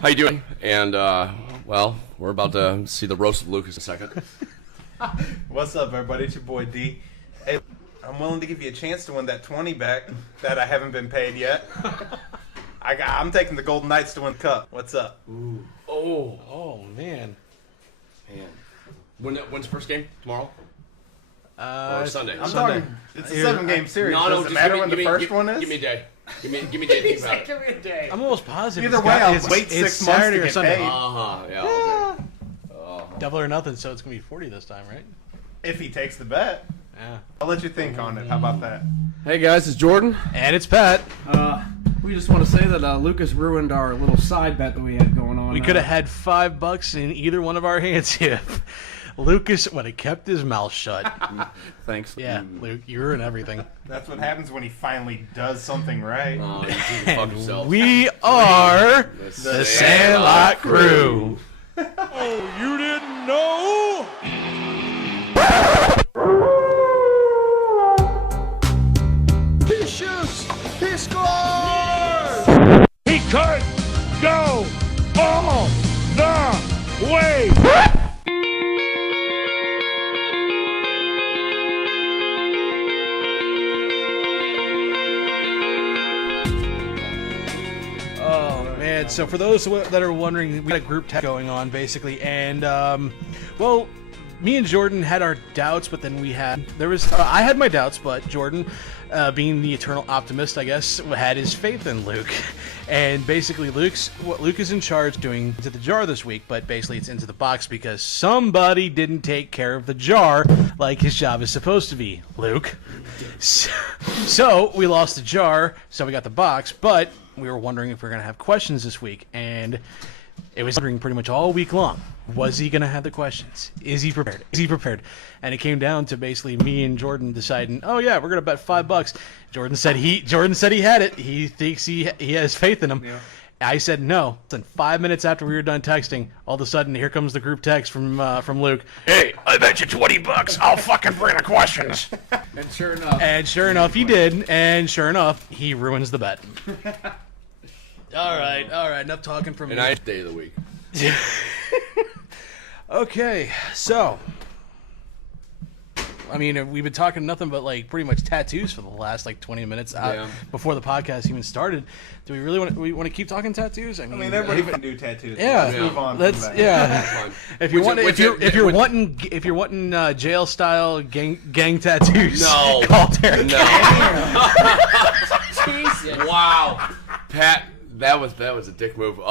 How you doing? And, well, we're about to see the roast of Lucas in a second. What's up, everybody? It's your boy D. Hey, I'm willing to give you a chance to win that 20 back that I haven't been paid yet. I'm taking the Golden Knights to win the cup. What's up? Ooh. Oh, man. When's the first game? Tomorrow? Or Sunday? I'm talking. It's a 7-game series. No, Does it matter when the first one is? Give me a day. Give me a day to think about it. Give me a day. I'm almost positive. Either way, I'll wait it's 6 months Saturday to or get Sunday. paid. Yeah. Okay. Double or nothing, so it's going to be 40 this time, right? If he takes the bet. Yeah. I'll let you think on it. How about that? Hey guys, it's Jordan. And it's Pat. We just want to say that Lucas ruined our little side bet that we had going on. We could have had $5 in either one of our hands if Lucas would have kept his mouth shut. Thanks. Yeah, Luke, you ruined everything. That's what happens when he finally does something right. Oh, you can fuck yourself. We are the Sandlot Crew. Oh, you didn't know? He shoots! He scores! He could go all the way! Man, so for those that are wondering, we had a group text going on basically, and well, me and Jordan had our doubts, but then I had my doubts, but Jordan, being the eternal optimist, I guess, had his faith in Luke, and basically Luke is in charge doing into the jar this week, but basically it's into the box because somebody didn't take care of the jar like his job is supposed to be, Luke. So we lost the jar, so we got the box, but we were wondering if we were going to have questions this week, and it was wondering pretty much all week long. Was he going to have the questions? Is he prepared? Is he prepared? And it came down to basically me and Jordan deciding, oh yeah, we're going to bet $5. Jordan said he had it. He thinks he has faith in him. Yeah. I said no. And 5 minutes after we were done texting, all of a sudden here comes the group text from Luke. Hey, I bet you $20. I'll fucking bring the questions. And sure enough, he did. And sure enough, he ruins the bet. All right. Enough talking from me. And nice day of the week. Okay, so I mean, we've been talking nothing but like pretty much tattoos for the last like 20 minutes before the podcast even started. Do we really want to keep talking tattoos? I mean everybody can do tattoos. Yeah, let's move on. If you're wanting jail style gang tattoos, no, call Derek. No. Jesus. Wow, Pat. That was a dick move. Derek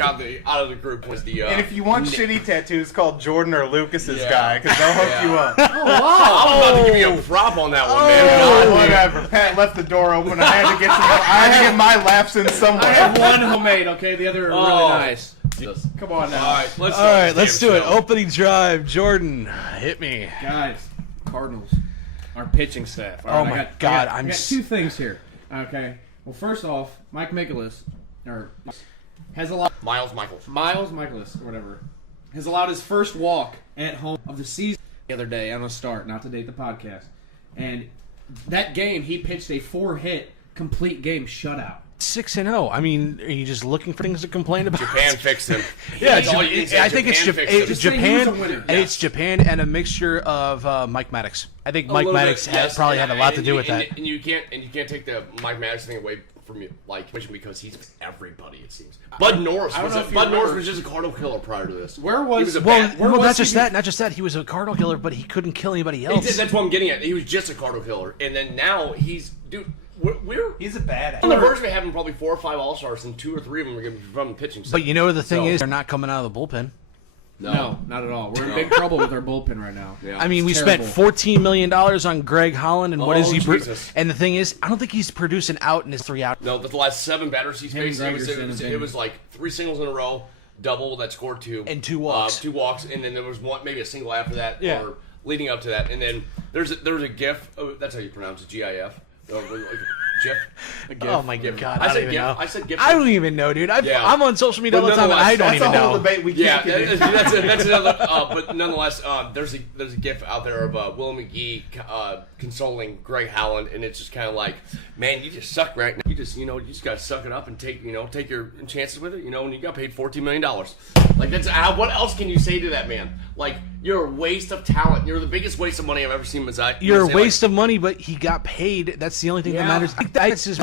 out of the group was the. And if you want shitty tattoos, call Jordan or Lucas's guy because they'll hook you up. Oh wow! I'm about to give you a prop on that one, man. God, whatever. Pat left the door open. I had to get my laps in somewhere. I have one homemade. Okay, the other are really nice. Come on now. All right, let's do it. Opening drive, Jordan, hit me, guys. Cardinals, our pitching staff. All right, I got I got two things here. Okay. Well, first off, Mike Mikolas, has allowed Miles Michaels, or whatever, has allowed his first walk at home of the season the other day on a start, not to date the podcast. And that game, he pitched a 4-hit complete game shutout. 6-0. I mean, are you just looking for things to complain about? Japan fixed him. Yeah, I think it's Japan, and Yeah. it's Japan and a mixture of Mike Maddox. I think Mike Maddox probably had a lot to do with that. And you can't take the Mike Maddox thing away from you, because he's with everybody. It seems. Bud Norris was just a Cardinal killer prior to this. Not just that. He was a Cardinal killer, but he couldn't kill anybody else. That's what I'm getting at. He was just a Cardinal killer, and then now he's he's a badass. On the verge of having probably 4 or 5 All-Stars, and 2 or 3 of them are going to be from the pitching side. But you know the thing is, they're not coming out of the bullpen. No, not at all. We're in big trouble with our bullpen right now. Yeah. I mean, we spent $14 million on Greg Holland, and what is he? And the thing is, I don't think he's producing out in his 3 out. No, the last 7 batters he's faced, it was like 3 singles in a row, double that scored 2, and 2 walks. 2 walks, and then there was maybe a single after that, yeah, or leading up to that, and then there's a GIF. Oh, that's how you pronounce it, GIF. GIF. A GIF. Oh my god! I I said don't even GIF. know. I said GIF. I don't even know, dude. Yeah. I'm on social media all the time, and I don't That's even a whole know. debate we Yeah, can't get into. that's another. But nonetheless, there's a GIF out there of Will McGee consoling Greg Howland, and it's just kind of like, man, you just suck right now. You just gotta suck it up and take your chances with it. And you got paid $14 million. Like that's what else can you say to that man? Like you're a waste of talent. You're the biggest waste of money I've ever seen. You're a waste of money, but he got paid. That's the only thing that matters. That's just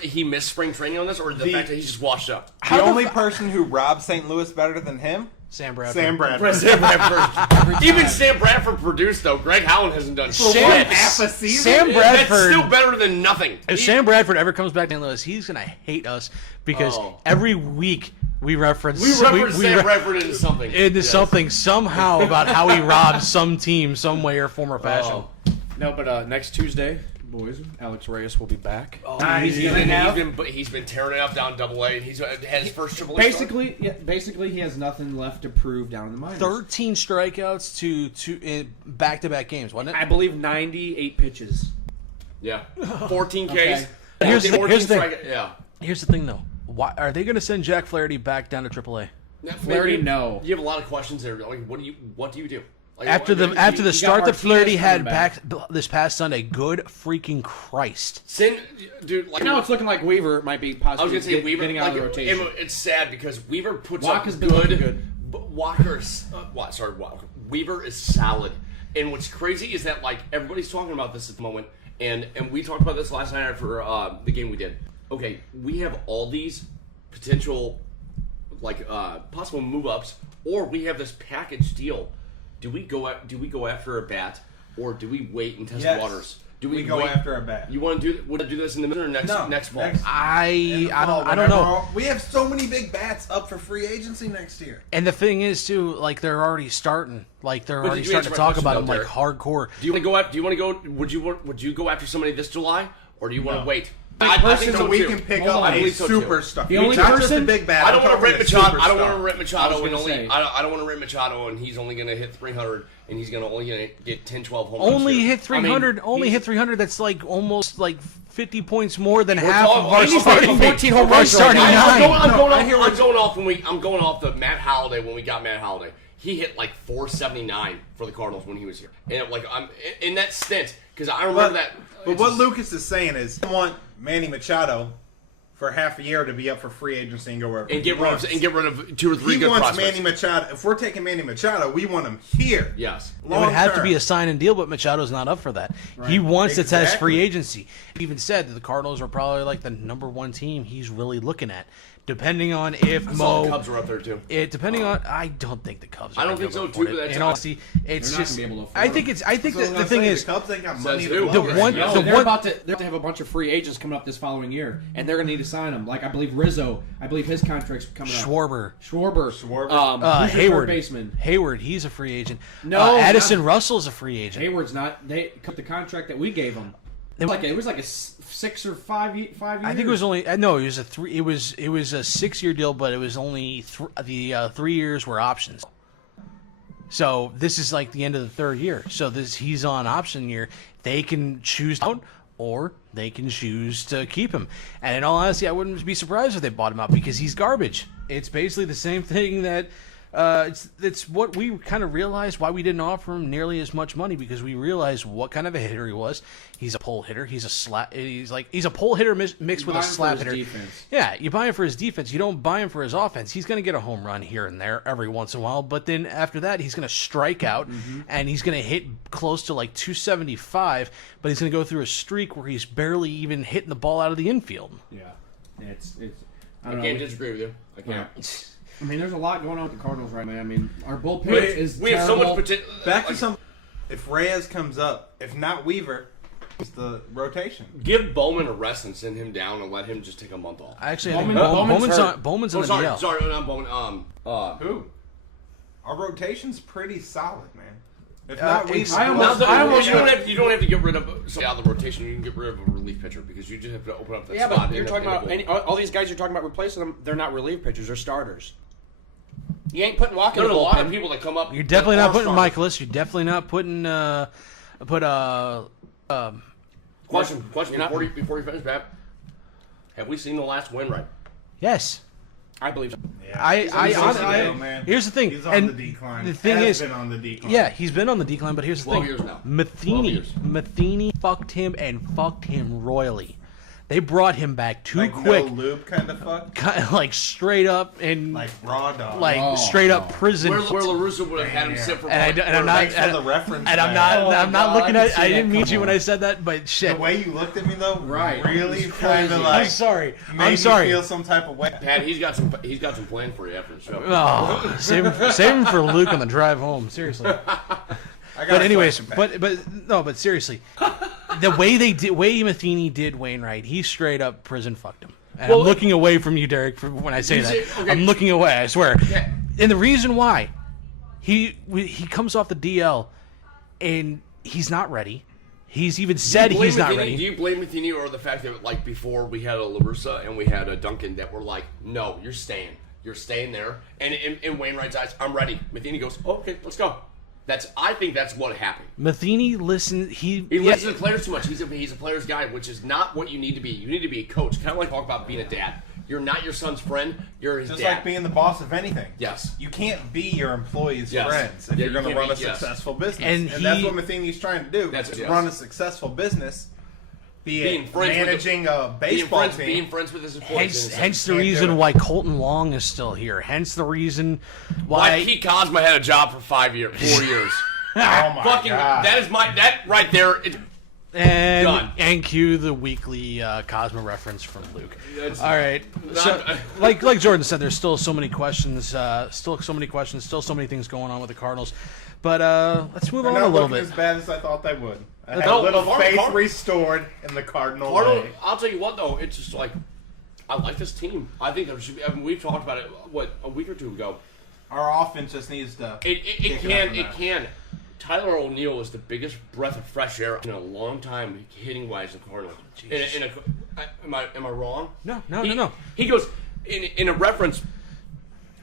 he missed spring training on this, or the fact that he just washed up. The only person who robbed St. Louis better than him? Sam Bradford. Sam Bradford. Sam Bradford. Even Sam Bradford produced though. Greg Howland hasn't done shit. Half a season? Sam Bradford. That's still better than nothing. If Sam Bradford ever comes back to St. Louis, he's gonna hate us because every week we reference Sam Bradford into something. Something somehow about how he robbed some team, some way or form or fashion. No, but next Tuesday, boys, Alex Reyes will be back. He's been tearing it up down Double A, and he's had his first Triple A. Basically, he has nothing left to prove down in the minors. 13 strikeouts to back-to-back games, wasn't it? I believe 98 pitches. Yeah, 14 Ks. Okay. Here's the thing. Yeah. Here's the thing, though. Why are they going to send Jack Flaherty back down to AAA? Flaherty, no. You have a lot of questions there. Like, what do you do? Like, After the start that Martinez Flaherty had coming back this past Sunday, good freaking Christ! Dude. Like, Now it's looking like Weaver might be possibly I was gonna say Weaver getting out of the rotation. It's sad because Weaver puts Walker's up been looking good. But Weaver is solid. And what's crazy is that like everybody's talking about this at the moment, and we talked about this last night after the game we did. Okay, we have all these potential like possible move ups, or we have this package deal. Do we go after a bat, or do we wait and test the waters? Do we go wait? After a bat? You want to do this in the middle or next fall? I don't know. We have so many big bats up for free agency next year. And the thing is, too, like they're already starting. Like they're already you starting answer to my talk about them question, like though, hardcore. Do you want to go after? Do you want to go? Would you go after somebody this July, or do you want to wait? I think so we too. can pick Hold up on, I a believe so, too. superstar. The only Not just a person- big bat. I don't want to rip Machado. I don't want to rip I Machado, was and gonna say. I don't want to rip Machado, and he's only going to hit 300, and he's only going to get 10, 12 home runs. Only here. hit 300. Only hit 300. That's like almost like 50 points more than half talking- of our he's starting like 14 home our runs starting right now. nine. I'm going off the Matt Holliday when we got Matt Holliday. He hit like 479 for the Cardinals when he was here, and like I'm in that stint because I remember that. But what Lucas is saying is, I want Manny Machado for half a year to be up for free agency and go wherever and he get rid wants. of 2 or 3 He good wants prospects. Manny Machado. If we're taking Manny Machado, we want him here. Yes. It would have to be a sign and deal, but Machado's not up for that. He wants to test Exactly. free agency. He even said that the Cardinals are probably like the number one team he's really looking at. Depending on if I saw the Mo, Cubs were up there too. depending on, I don't think the Cubs. I don't are think so, gonna too, afford but it. that's In honesty, it's They're not just. gonna be able to I afford think it. it's. I think So the thing is, the Cubs ain't got money Says to who? blow The right one- now. the They're one- about to have a bunch of free agents coming up this following year, and they're going to need to sign them. Like I believe Rizzo, I believe his contract's coming up. Schwarber. Schwarber. Who's your Hayward. third baseman? Hayward, he's a free agent. No, Addison not- Russell's a free agent. Hayward's not. They cut the contract that we gave him. It was like a 6 or 5 years. I think it was only no. It was a 3. It was a 6-year deal, but it was only the 3 years were options. So this is like the end of the 3rd year. So he's on option year. They can choose out, or they can choose to keep him. And in all honesty, I wouldn't be surprised if they bought him out because he's garbage. It's basically the same thing that. It's what we kind of realized why we didn't offer him nearly as much money because we realized what kind of a hitter he was. He's a pull hitter. He's a pull hitter mixed with a slap hitter. Defense. Yeah, you buy him for his defense. You don't buy him for his offense. He's going to get a home run here and there every once in a while, but then after that, he's going to strike out and he's going to hit close to like 275, but he's going to go through a streak where he's barely even hitting the ball out of the infield. Yeah, it's. I can't disagree with you. I can't. I mean, there's a lot going on with the Cardinals right now. I mean, our bullpen is We have so terrible. much potential. Back to some. If Reyes comes up, if not Weaver, it's the rotation. Give Bowman a rest and send him down and let him just take a month off. Actually, Bowman's Bowman's on the sorry, DL. sorry, not Bowman. Who? Our rotation's pretty solid, man. If Uh, not Weaver, it's- I almost- you don't have to get rid of somebody out of the rotation. You can get rid of a relief pitcher because you just have to open up that Yeah, spot. but you're in talking the about bullpen. all these guys you're talking about replacing them. They're not relief pitchers; they're starters. You ain't putting Walker in There's the a lot of bullpen. people that come up. You're definitely that not are putting starters. Michaelis. You're definitely not putting Question before you finish, Pat. Have we seen the last win right? Yes. I believe so. Man. Here's the thing. He's on and the decline. The thing Has is, been on the decline. yeah, he's been on the decline, but here's the 12 thing. years now. 12 Matheny, years. Matheny fucked him and fucked him royally. They brought him back too Like quick, no lube kind of fuck. kind of like straight up and Like raw dog. like straight up prison. Where LaRusso would have had him sit for and I'm not. Thanks for the reference. And I'm man. not. I'm not God, looking I at. can I see didn't that. mean Come you when on. I said that, but shit. The way you looked at me though, Right. really It's kind crazy. of like I'm sorry. made I'm me sorry. feel some type of way. Pat, he's got some plan for you after the show. Oh, save him for Luke on the drive home. Seriously. I got But a anyways, question, Pat. but seriously, the way Matheny did Wainwright, he straight up prison fucked him. And Well, I'm looking away from you, Derek, when I say You that. say- okay. I'm looking away. I swear. Yeah. And the reason why, he comes off the DL, and he's not ready. He's even said he's not ready. Do you blame Matheny or the fact that like before we had a LaRussa and we had a Duncan that were like, no, you're staying. You're staying there. And in Wainwright's eyes, I'm ready. Matheny goes, oh, okay, let's go. I think that's what happened. Matheny listened. He listens to players too much. He's a player's guy, which is not what you need to be. You need to be a coach. Kind of like talk about being a dad. You're not your son's friend. You're his Just dad. like being the boss of anything. Yes. You can't be your employees' Yes. friends if Yeah, you're you going to can't run a be- yes. successful business. And that's he- what Matheny's trying to do. That's- is yes. run a successful business, be Being it friends with managing a baseball team. being friends with his employees. hence the can't do reason it. why Colton Long is still here. Hence the reason why. Why Pete Cosma had a job for 4 years. Oh my Fucking god! that right there. And Done. and cue the weekly Cosmo reference from Luke. That's- All right, so like Jordan said, there's still so many questions, still so many things going on with the Cardinals. But let's move They're on a not little looking bit. as bad as I thought they would. I had No, a little the faith Cardinal- restored in the Cardinal Cardinal, way. I'll tell you what though, it's just like I like this team. I think there should be. I mean, we've talked about it a week or two ago. Our offense just needs to. It kick can. up a It notch. can. Tyler O'Neill is the biggest breath of fresh air in a long time hitting wise in Cardinals. Am I wrong? No. He goes in a reference.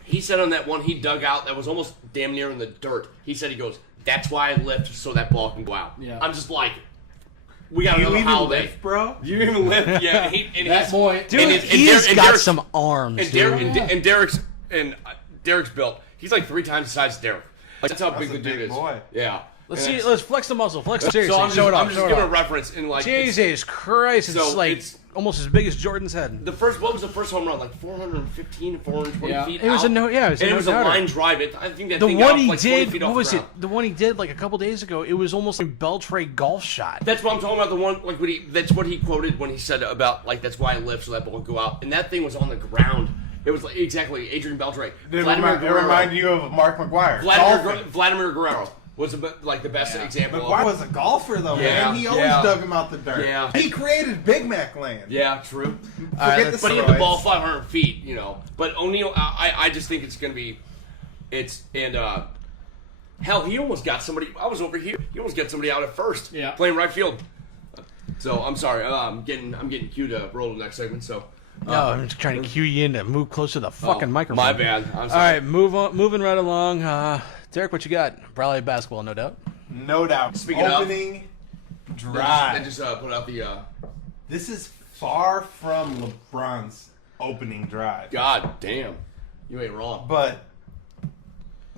He said on that one he dug out that was almost damn near in the dirt. He said he goes, "That's why I lift so that ball can go out." Yeah. I'm just like, we got You another even holiday. lift, bro? You even lift, yeah. That boy. Dude, and he's got Derek's- some arms. And, dude. Derek's built. He's like 3 times the size of Derek. Like, that's how big a the dude big is. boy. Yeah. Let's And see. it's- Let's flex the muscle. Flex. Seriously, So I'm show it off. just show it giving a off. reference in like it's- Jesus Christ! It's So like it's- almost as big as Jordan's head. what was the first home run? Like 415, 420 Yeah. feet. It was out? a no. Yeah, it was a And it no was a doubter. line drive. I think that The thing got one off he like 20 did, feet what off was the it? ground. The one he did like a couple days ago. It was almost a Beltray golf shot. That's what I'm talking about. The one like when that's what he quoted when he said about like that's why I lift so that ball would go out. And that thing was on the ground. It was like exactly Adrian Beltre. It reminded you of Mark McGuire. Vladimir Guerrero was like the best example. McGuire of was a golfer though, Yeah, man. He always yeah. dug him out the dirt. Yeah. He created Big Mac land. Yeah, true. Forget the But he hit the steroids. ball 500 feet, But O'Neal, I just think it's going to be, hell, he almost got somebody. I was over here. He almost got somebody out at first. Yeah. Playing right field. So I'm sorry. I'm getting cued to roll the next segment. So. No, I'm just trying to cue you in to move closer to the fucking microphone. My bad. I'm All sorry. right, moving right along. Derek, what you got? Probably basketball, no doubt. No doubt. Speaking of- Opening drive. They just put out the. This is far from LeBron's opening drive. God damn, you ain't wrong. But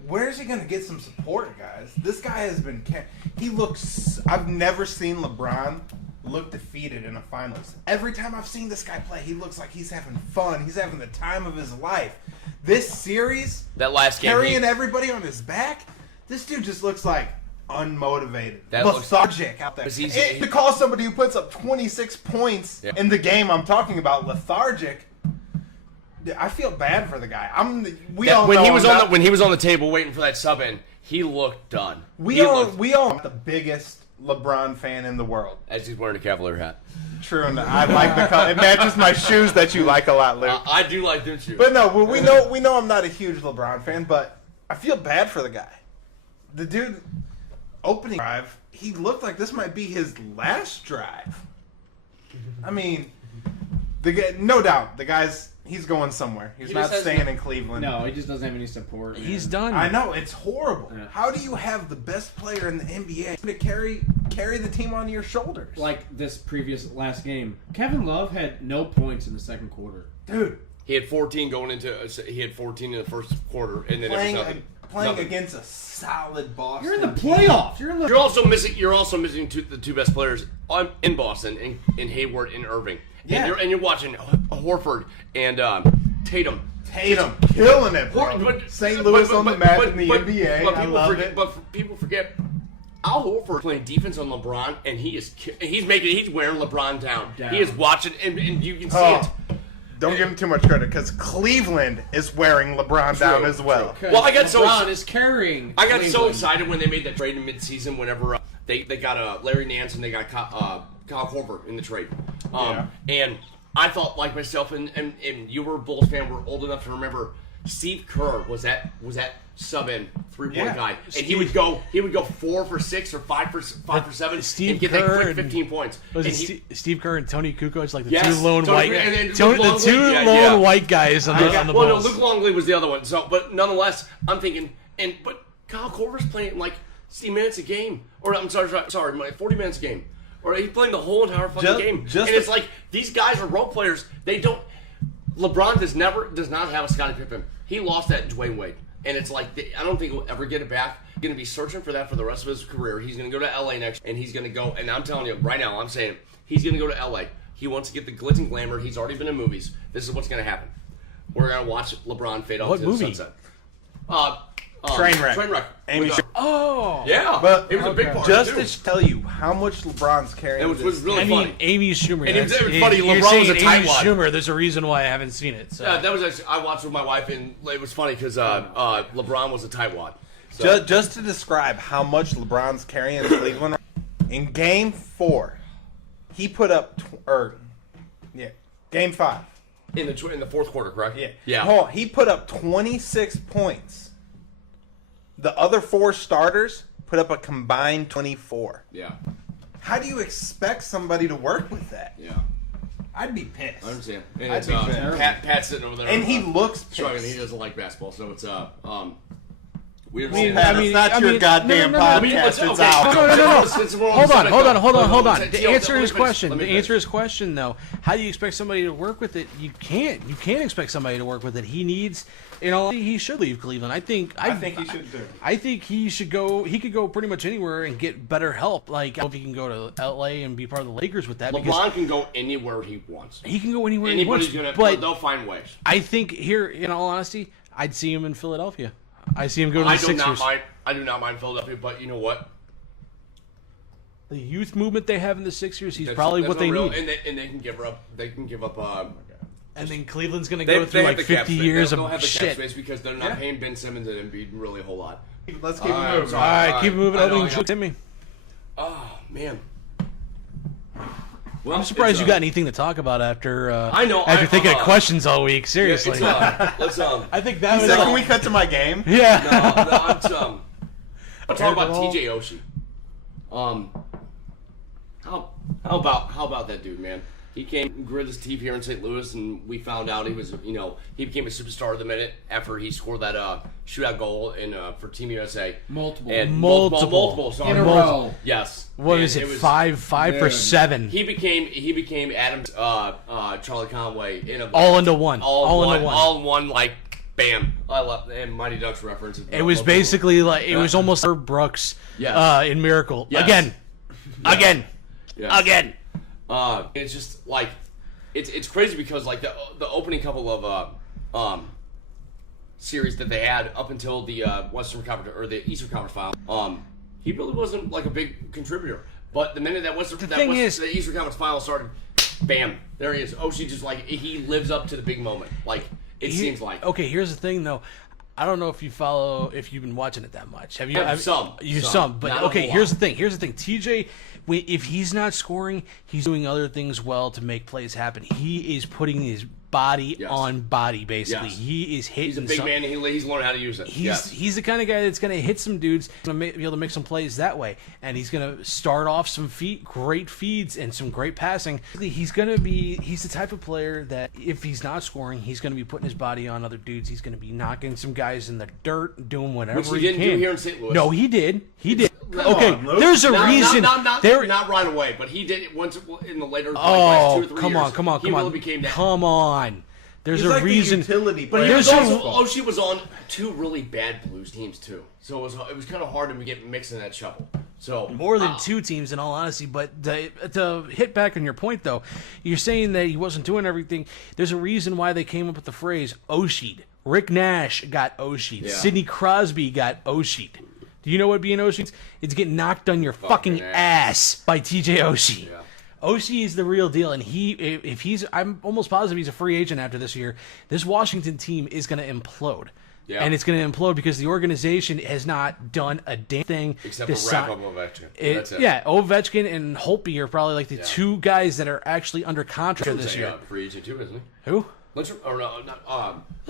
where's he going to get some support, guys? This guy has been... He looks... I've never seen LeBron look defeated in a finals. Every time I've seen this guy play, he looks like he's having fun. He's having the time of his life. This series, That last game, carrying everybody on his back, this dude just looks like unmotivated, That looks- lethargic out there. Because he's- To call somebody who puts up 26 points Yeah. in the game I'm talking about lethargic, I feel bad for the guy. We all when know he was I'm on not- when he was on the table waiting for that sub in, he looked done. We He all looked- the biggest LeBron fan in the world. as he's wearing a Cavalier hat. True, and I like the color. It matches my shoes that you like a lot, Luke. I do like them too. But no, we know I'm not a huge LeBron fan, but I feel bad for the guy. The dude opening drive, he looked like this might be his last drive. I mean, the guy, no doubt, the guy's he's going somewhere. He's He not just has staying no- in Cleveland. No, he just doesn't have any support. He's man. done. I know, it's horrible. Yeah. How do you have the best player in the NBA to carry carry the team on your shoulders. Like this last game, Kevin Love had no points in the second quarter. Dude, He had 14 going into. He had 14 in the first quarter, and then playing it was nothing. playing against a solid Boston. You're in the team. playoffs. You're also missing. You're also missing the two best players in Boston, in Hayward and Irving. Yeah. And you're watching Horford and Tatum. Tatum killing it, bro. St. Louis on the map in the NBA. But I people love forget. it. But people forget. Al Horford playing defense on LeBron, and he's wearing LeBron down. He is watching, and you can see it. Don't give him too much credit because Cleveland is wearing LeBron down as well. Well, I got LeBron is carrying. I got so Cleveland. excited when they made that trade in midseason. Whenever they got Larry Nance and they got Kyle Korver in the trade, and I thought like myself, and you were a Bulls fan, were old enough to remember Steve Kerr was that sub in 3-point guy, and he would go 4 for 6 or 5 for 7 Steve and get Kerr that quick 15 points. Was And it Steve Kerr and Tony Kukoc, like the Yes, two lone Tony white, Kukoc, and then the Luke Longley, two yeah. lone white guys on the well, no, Bulls. Luke Longley was the other one. So, but nonetheless, I'm thinking, but Kyle Korver's playing like 60 minutes a game, or I'm sorry, 40 minutes a game, or he's playing the whole entire fucking game. And it's like these guys are role players. They don't. LeBron does not have a Scottie Pippen. He lost that in Dwayne Wade, and it's like I don't think he'll ever get it back. He's going to be searching for that for the rest of his career. He's going to go to LA next, and he's going to go. And I'm telling you right now, I'm saying he's going to go to LA. He wants to get the glitz and glamour. He's already been in movies. This is what's going to happen. We're going to watch LeBron fade off What to movie? the sunset. Trainwreck. Trainwreck. Amy With, Oh, yeah, But it was a big part. just too. to tell you how much LeBron's carrying. It was really I funny. mean, Amy Schumer. And it's that's- funny, you're LeBron was a saying Amy tightwad. Schumer. There's a reason why I haven't seen it. So. That was actually, I watched with my wife, and it was funny because LeBron was a tightwad. So, Just to describe how much LeBron's carrying Cleveland, in Game 4, he put up, Game 5. in the fourth quarter, correct? Yeah. Oh, he put up 26 points. The other 4 starters put up a combined 24. Yeah. How do you expect somebody to work with that? Yeah. I'd be pissed. I understand. And I'd it's be pissed. Pat's sitting over there, And he looks struggling. pissed. He doesn't like basketball, so it's we Well, understand. Pat, I mean- it's not I your mean- goddamn no, no, no. podcast. I mean, It's okay. out. No. Hold on. To Let answer me his finish. question, Let me to answer finish. his question though, how do you expect somebody to work with it? You can't. You can't expect somebody to work with it. He needs, he should leave Cleveland. I think he should too. I think he should go. He could go pretty much anywhere and get better help. Like I don't know if he can go to LA and be part of the Lakers with that. because LeBron can go anywhere he wants. he can go anywhere he wants. Anybody's But they'll find ways. I think here, in all honesty, I'd see him in Philadelphia. I see him go to the I do not Sixers. mind. I do not mind Philadelphia, but you know what? The youth movement they have in the Sixers, he's That's- probably that's what they unreal. need. And they can give up. They can give up. And then Cleveland's going to They go through have like the cap 50 space. years They'll of have the cap shit. space because they're not paying Ben Simmons and Embiid really a whole lot. Let's keep it I'm moving. sorry. All right, All keep it right. moving. I know, Opening I got- Timmy. Oh man. Well, I'm surprised it's, you got anything to talk about after. I know, After thinking of uh, questions all week. Seriously. Let's I think that He was. said, can we cut to my game? Yeah. I'll talk about TJ Oshie. How about that dude, man? He came grit his teeth here in St. Louis, and we found out he was, he became a superstar the minute after he scored that shootout goal for Team USA. Multiple. And Multiple. Sorry. In a row. Yes. What And is it? was- 5 for Dude. 7. He became Adams, Charlie Conway in a All into one. all into one. all in one, like bam. I love and Mighty Ducks reference. It was basically like it was almost Herb Brooks Yes. in Miracle. Yes. Again. Yes. Again. It's just like it's crazy because like the opening couple of series that they had up until the Western Conference or the Eastern Conference final, he really wasn't like a big contributor. But the minute the Eastern Conference final started, bam, there he is. Oshie just like he lives up to the big moment. Like it seems like. Okay, here's the thing though. I don't know if you've been watching it that much. Have you? Some. But Not a okay, whole here's lot. the thing. TJ, if he's not scoring, he's doing other things well to make plays happen. He is putting his body Yes. on body, basically. Yes. He is hitting. He's a big man, and he's learned how to use it. He's the kind of guy that's going to hit some dudes, going to be able to make some plays that way, and he's going to start off some great feeds and some great passing. He's the type of player that if he's not scoring, he's going to be putting his body on other dudes. He's going to be knocking some guys in the dirt, doing whatever Which he didn't can. do here in St. Louis. No, he did. He did. Okay, there's a reason. Not right away, but he did it once in the later. Oh, 2 or 3 come years, on. He really became that. Come on. There's He's a like reason. The utility But player. Oshie was on 2 really bad Blues teams too, so it was kind of hard to get mixed in that shuffle. So More than 2 teams, in all honesty. But to hit back on your point, though, you're saying that he wasn't doing everything. There's a reason why they came up with the phrase Oshied. Rick Nash got Oshied. Yeah. Sidney Crosby got Oshied. Do you know what being Oshied is? It's getting knocked on your fucking ass by TJ Oshie. Yeah. Oshie is the real deal, and I'm almost positive he's a free agent after this year. This Washington team is going to implode. Yeah. And it's going to implode because the organization has not done a damn thing. Except for wrap up Ovechkin. That's it. Yeah, Ovechkin and Holtby are probably like the 2 guys that are actually under contract this year. Free agent too, isn't he? Who? This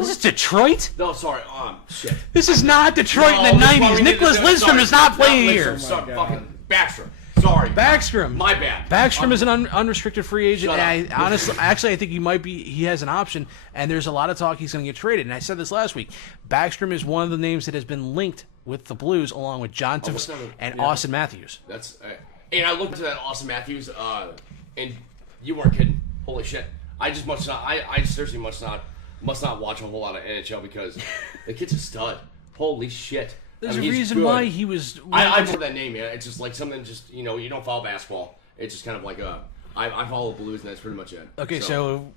is Detroit? No, sorry. Shit. This is not Detroit in the 90s. Nicholas Lidstrom does not play here. Sorry, fucking Backstrom. Sorry. Backstrom. My bad. Backstrom is an unrestricted free agent. Shut And up. I think he has an option, and there's a lot of talk he's going to get traded. And I said this last week. Backstrom is one of the names that has been linked with the Blues, along with John Tavares and Austin Matthews. That's and I looked at that Austin Matthews, and you weren't kidding. Holy shit! I seriously must not watch a whole lot of NHL because the kid's a stud. Holy shit! There's I mean, a he's reason good. why he was. I know that name, man. It's just like something. Just you don't follow basketball. It's just kind of like I follow the Blues, and that's pretty much it. Okay, so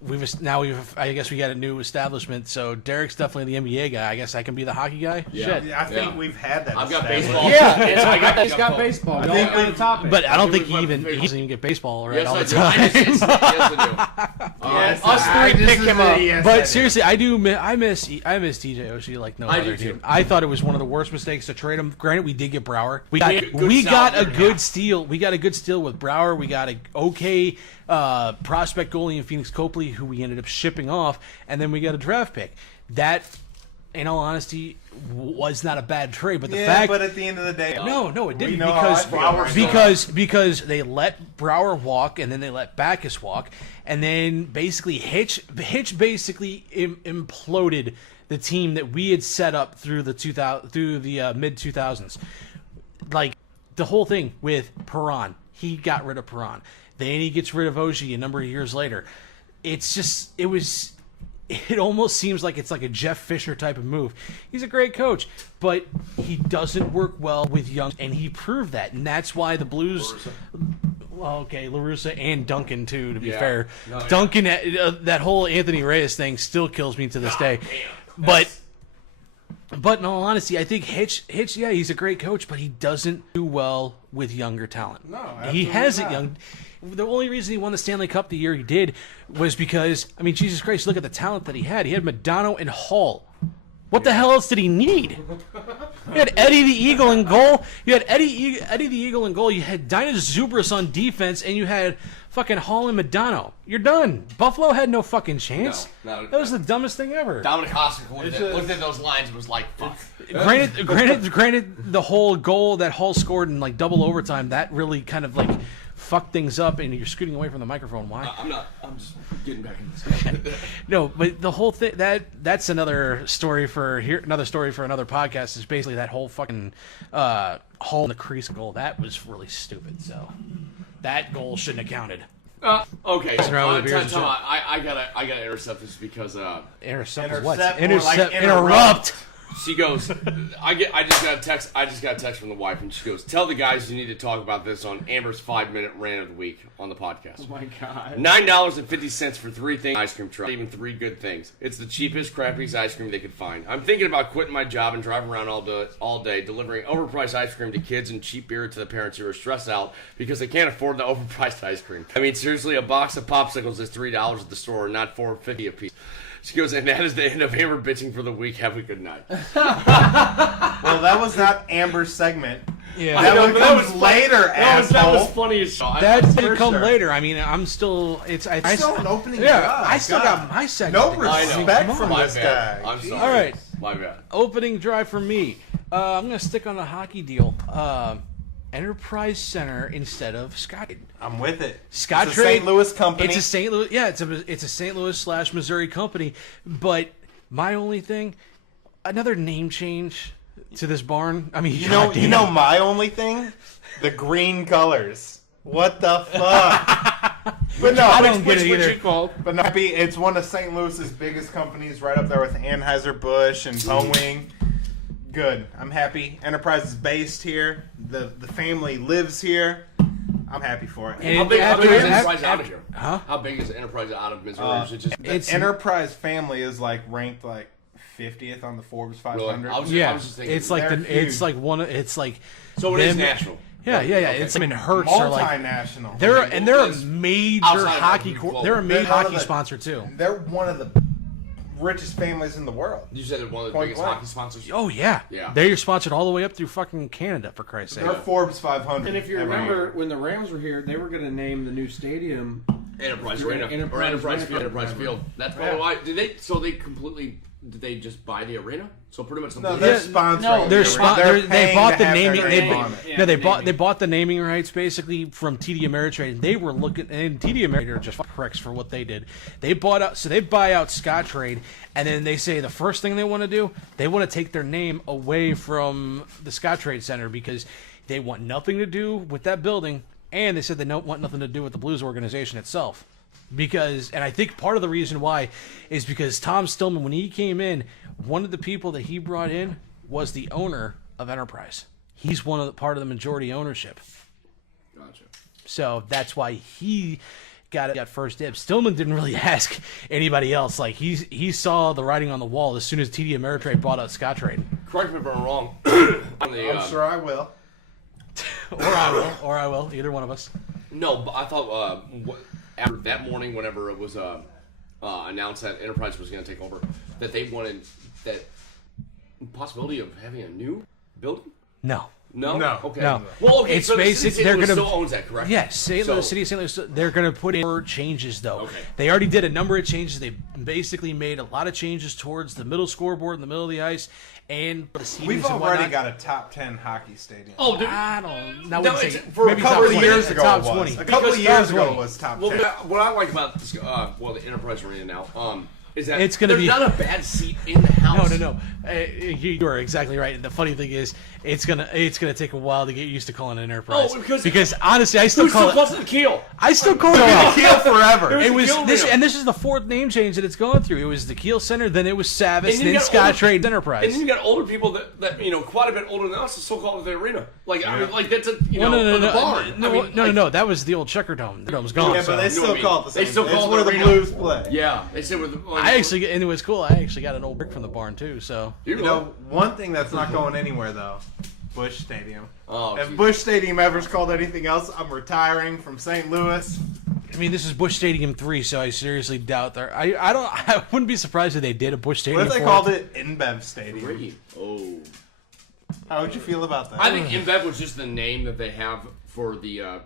I guess we got a new establishment. So Derek's definitely the NBA guy. I guess I can be the hockey guy. Yeah. Shit. Yeah, I think we've had that. I've got established. baseball. Yeah, he's got baseball. I Go think on the topic. But I don't think he he doesn't even get baseball right Yes, all I the do. time. Yes, I do. Us 3 pick him up. But seriously, I miss TJ Oshie like no I other do, dude. too. I thought it was one of the worst mistakes to trade him. Granted, we did get Brouwer. We good got a salary, good yeah. steal. We got a good steal with Brouwer. We got a okay prospect goalie in Phoenix Copley, who we ended up shipping off, and then we got a draft pick. That, in all honesty, was not a bad trade. But the fact, but at the end of the day, no, it didn't know how I feel. because they let Brouwer walk and then they let Backus walk and then basically Hitch basically imploded the team that we had set up through the mid 2000s. Like the whole thing with Perron, he got rid of Perron. Then he gets rid of Oshie a number of years later. It almost seems like it's like a Jeff Fisher type of move. He's a great coach, but he doesn't work well with young, and he proved that. And that's why the Blues. Well, okay, LaRussa and Duncan too. To be fair, Duncan, that whole Anthony Reyes thing still kills me to this day. But in all honesty, I think Hitch, yeah, he's a great coach, but he doesn't do well with younger talent. No, he absolutely hasn't not. young. The only reason he won the Stanley Cup the year he did was because, I mean, Jesus Christ, look at the talent that he had. He had Madonna and Hall. What the hell else did he need? You had Eddie the Eagle in goal. You had Eddie the Eagle in goal. You had Dinah Zubris on defense, and you had fucking Hall and Madonna. You're done. Buffalo had no fucking chance. No, That was the dumbest thing ever. Dominic Hasek looked at those lines and was like, fuck. Granted, the whole goal that Hall scored in like double overtime, that really kind of like fucked things up, and you're scooting away from the microphone. Why? I'm just getting back in this. No, but the whole thing that's another story for another podcast. Is basically that whole fucking Hall in the crease goal. That was really stupid. So that goal shouldn't have counted. Okay. around with the beers and shit. I gotta intercept this because Intercept what? Intercept more like Interrupt. she goes, I just got a text from the wife, and she goes, tell the guys you need to talk about this on Amber's 5-minute rant of the week on the podcast. Oh my god. $9.50 for 3 things ice cream truck, even 3 good things. It's the cheapest, crappiest ice cream they could find. I'm thinking about quitting my job and driving around all day delivering overpriced ice cream to kids and cheap beer to the parents who are stressed out because they can't afford the overpriced ice cream. I mean, seriously, a box of popsicles is $3 at the store, not $4.50 a piece. She goes, and that is the end of Amber bitching for the week. Have a good night. Well, that was not Amber's segment. Yeah. That one comes later, asshole. That was funny as shit. That did For come sure. later. I mean, I'm still. I still an opening Yeah, drive. I still God. got my segment. No I know. respect from My this bad. guy. I'm sorry. All right. My bad. Opening drive for me. I'm gonna stick on the hockey deal. Enterprise Center instead of Scott. I'm with it. Scott It's a St. Louis company. It's a St. Louis. Yeah, it's a St. Louis / Missouri company. But my only thing, another name change. to this barn. I mean, You know my only thing? The green colors. What the fuck? But no, I don't get it either. But no, it's one of St. Louis's biggest companies, right up there with Anheuser-Busch and Boeing. Good. I'm happy. Enterprise is based here. The family lives here. I'm happy for it. And How big is Enterprise out of after- here? Huh? How big is Enterprise out of Missouri? Is it just The Enterprise family is like ranked like 50th on the Forbes 500. I was just thinking. It's like they're it's huge. like one. It's like So it is them- national. Yeah. It's I mean, Hertz are like multinational. they're a Outside major of hockey. Global. They're a major They're one of hockey the- sponsor too. They're one of the richest families in the world. You said they're one of the Point biggest blank. hockey sponsors. Oh yeah, Yeah. They're sponsored all the way up through fucking Canada, for Christ's sake. They're Forbes 500. And if you every remember, year. when the Rams were here, they were going to name the new stadium. Enterprise Arena or Enterprise Field. Enterprise Field. That's probably why. Did they? So they completely. Did they just buy the arena? So pretty much the No, whole- they're Yeah, sponsoring. no, They're They're they paying bought to the have their naming. name They, on it. Yeah, they naming. bought the naming rights basically from TD Ameritrade. And they were looking, and TD Ameritrade are just pricks for what they did. They bought out, so they buy out Scottrade, and then they say the first thing they want to do, they want to take their name away from the Scottrade Center because they want nothing to do with that building, and they said they don't want nothing to do with the Blues organization itself. Because, and I think part of the reason why is because Tom Stillman, when he came in, one of the people that he brought in was the owner of Enterprise. He's part of the majority ownership. Gotcha. So that's why he got first dibs. Stillman didn't really ask anybody else. Like he saw the writing on the wall as soon as TD Ameritrade bought out Scottrade. Correct me if I'm wrong. I'm sure I will. or I will, either one of us. No, but I thought after that morning, whenever it was announced that Enterprise was going to take over, that they wanted that possibility of having a new building. No. No. No. Okay. No. Well, okay. It's so the basic- city they're of St. Louis gonna- still owns that, correct? Yes, St. Louis, City of St. Louis, they're going to put in more changes, though. Okay. They already did a number of changes. They basically made a lot of changes towards the middle scoreboard in the middle of the ice and the seatings We've and already whatnot. got a top 10 hockey stadium. Oh, dude. I don't. I No, wouldn't say it's- for a maybe a top couple of 20, years ago top it was. 20. A couple of Because years top ago 20. it was top Well, 10. what I like about this, the Enterprise Arena now, is that It's gonna there's be- not a bad seat in the house. No. You are exactly right. And the funny thing is, it's gonna take a while to get used to calling it Enterprise. Oh, because- honestly, I still Who's call so it. close to the keel? I still call it. Keel forever. It was Keel this, Arena. and this is the fourth name change that it's gone through. It was the Keel Center, then it was Savvis, And then you got Scottrade, older- Enterprise. And then you got older people that quite a bit older than us, still call it the arena. Like I mean, like that's a Well, the barn. no. That was the old Checker Dome. The dome's gone. Yeah, but they so. You know still what I call mean? it the They same. still It's call it where the the arena. Blues play. Yeah, they said with the. I actually, and it was cool. I actually got an old brick from the barn too. So you You know, one thing that's not going anywhere though, Busch Stadium. Oh, If geez. Busch Stadium ever's called anything else, I'm retiring from St. Louis. I mean, this is Busch Stadium 3, so I seriously doubt there. I wouldn't be surprised if they did a Busch Stadium. What if they 4. called it InBev Stadium? Great. Oh. How would you feel about that? I think InBev was just the name that they have for the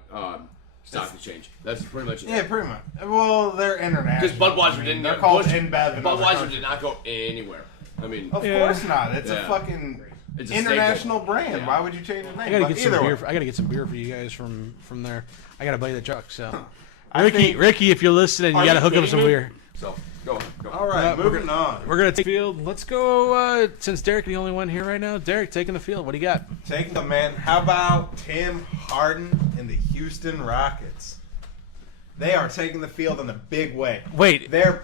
stock exchange. That's pretty much it. Yeah, pretty much. Well, they're international. Because Budweiser I mean, didn't. They're called Busch- InBev. In other Budweiser countries. did not go anywhere. I mean, Of course not. It's Yeah. a fucking It's a international staple. brand. Yeah. Why would you change the name? I gotta But get some either beer. way. I gotta get some beer for you guys from there. I gotta buy the truck. So, I think- Ricky, if you're listening, you Are gotta you hook up kidding some me? beer. so go on. Go. All right, moving on. We're gonna take the field. Let's go. Since Derek the only one here right now, Derek taking the field. What do you got? Taking the man. How about Tim Harden and the Houston Rockets? They are taking the field in a big way. Wait, They're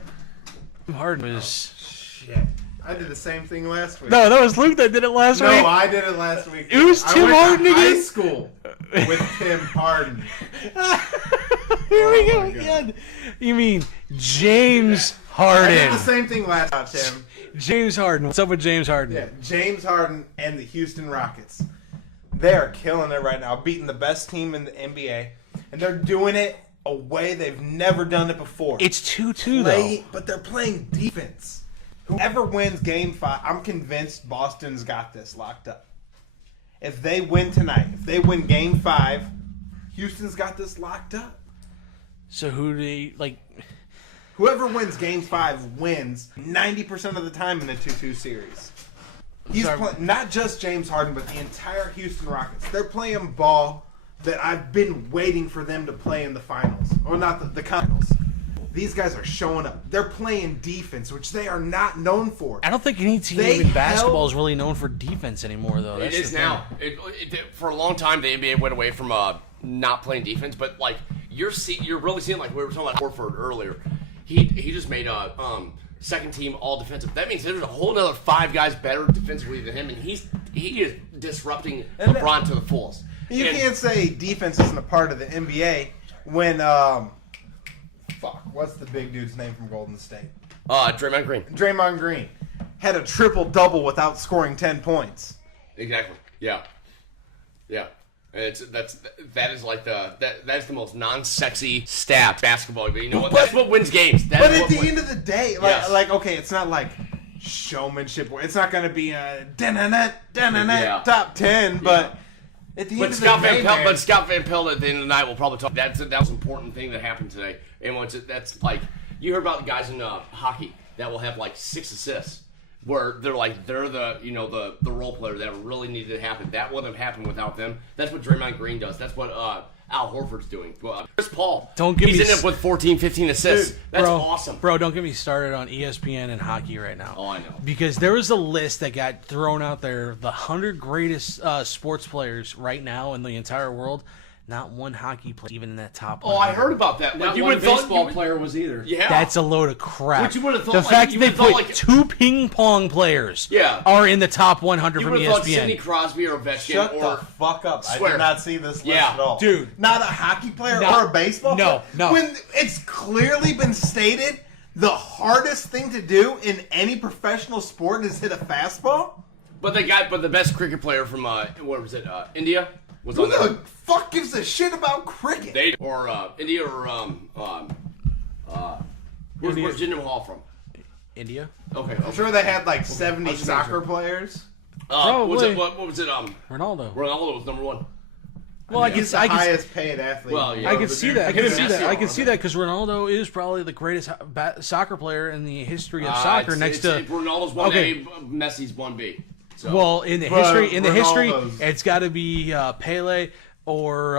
Harden was. shit. I did the same thing last week. No, that was Luke that did it last No, week. I did it last week. It was I Tim went Harden to high again? school with Tim Harden. Here we Oh go my again. You mean James I did the Harden? same thing last time, Tim. James Harden. What's up with James Harden? Yeah, James Harden and the Houston Rockets. They are killing it right now, beating the best team in the NBA, and they're doing it a way they've never done it before. It's 2-2 though. But they're playing defense. Whoever wins Game 5, I'm convinced Boston's got this locked up. If they win tonight, if they win Game 5, Houston's got this locked up. So who do they like? Whoever wins Game 5 wins 90% of the time in the 2-2 series. He's Sorry. playing not just James Harden, but the entire Houston Rockets. They're playing ball that I've been waiting for them to play in the finals, or not the finals. These guys are showing up. They're playing defense, which they are not known for. I don't think any team in basketball is really known for defense anymore, though. It is now. For a long time, the NBA went away from not playing defense, but like you're really seeing, like we were talking about Horford earlier. He just made a second team all defensive. That means there's a whole other 5 guys better defensively than him, and he is disrupting LeBron to the fullest. You can't say defense isn't a part of the NBA when what's the big dude's name from Golden State? Draymond Green. Draymond Green had a triple-double without scoring 10 points. Exactly. Yeah. And that is like that's the most non-sexy stat basketball. You know what? That's what wins games. But at the end of the day, okay, it's not like showmanship. It's not going to be a top 10, but at the end of the day, but Scott Van Pelt at the end of the night will probably talk. That was an important thing that happened today. And that's like you heard about the guys in hockey that will have like 6 assists, where they're the role player that really needed to happen. That wouldn't have happened without them. That's what Draymond Green does. That's what Al Horford's doing. Chris Paul, he's in it with 14, 15 assists. Dude, that's awesome. Bro, don't get me started on ESPN and hockey right now. Oh, I know. Because there was a list that got thrown out there, the 100 greatest sports players right now in the entire world. Not one hockey player even in that top 100. Oh, I heard about that. Not one baseball player was either. Yeah. That's a load of crap. But you would have thought the fact that they put 2 ping pong players are in the top 100 from ESPN. You would have thought Sidney Crosby or Ovechkin Shut the fuck up. I did not see this list at all. Dude. Not a hockey player or a baseball player? No. When it's clearly been stated the hardest thing to do in any professional sport is hit a fastball? But the best cricket player from, what was it, India? Was Who on there. the fuck gives a shit about cricket? India or where's Jinder Mahal from? India? Okay. I'm sure they had like 70 soccer players. What was it? Ronaldo. Ronaldo was number 1. Well, He's the highest paid athlete. Well, yeah. I can see that. I can see that because Ronaldo is probably the greatest soccer player in the history of soccer. Ronaldo's 1A, Messi's 1B. So. Well, in the history, it's got to be Pele or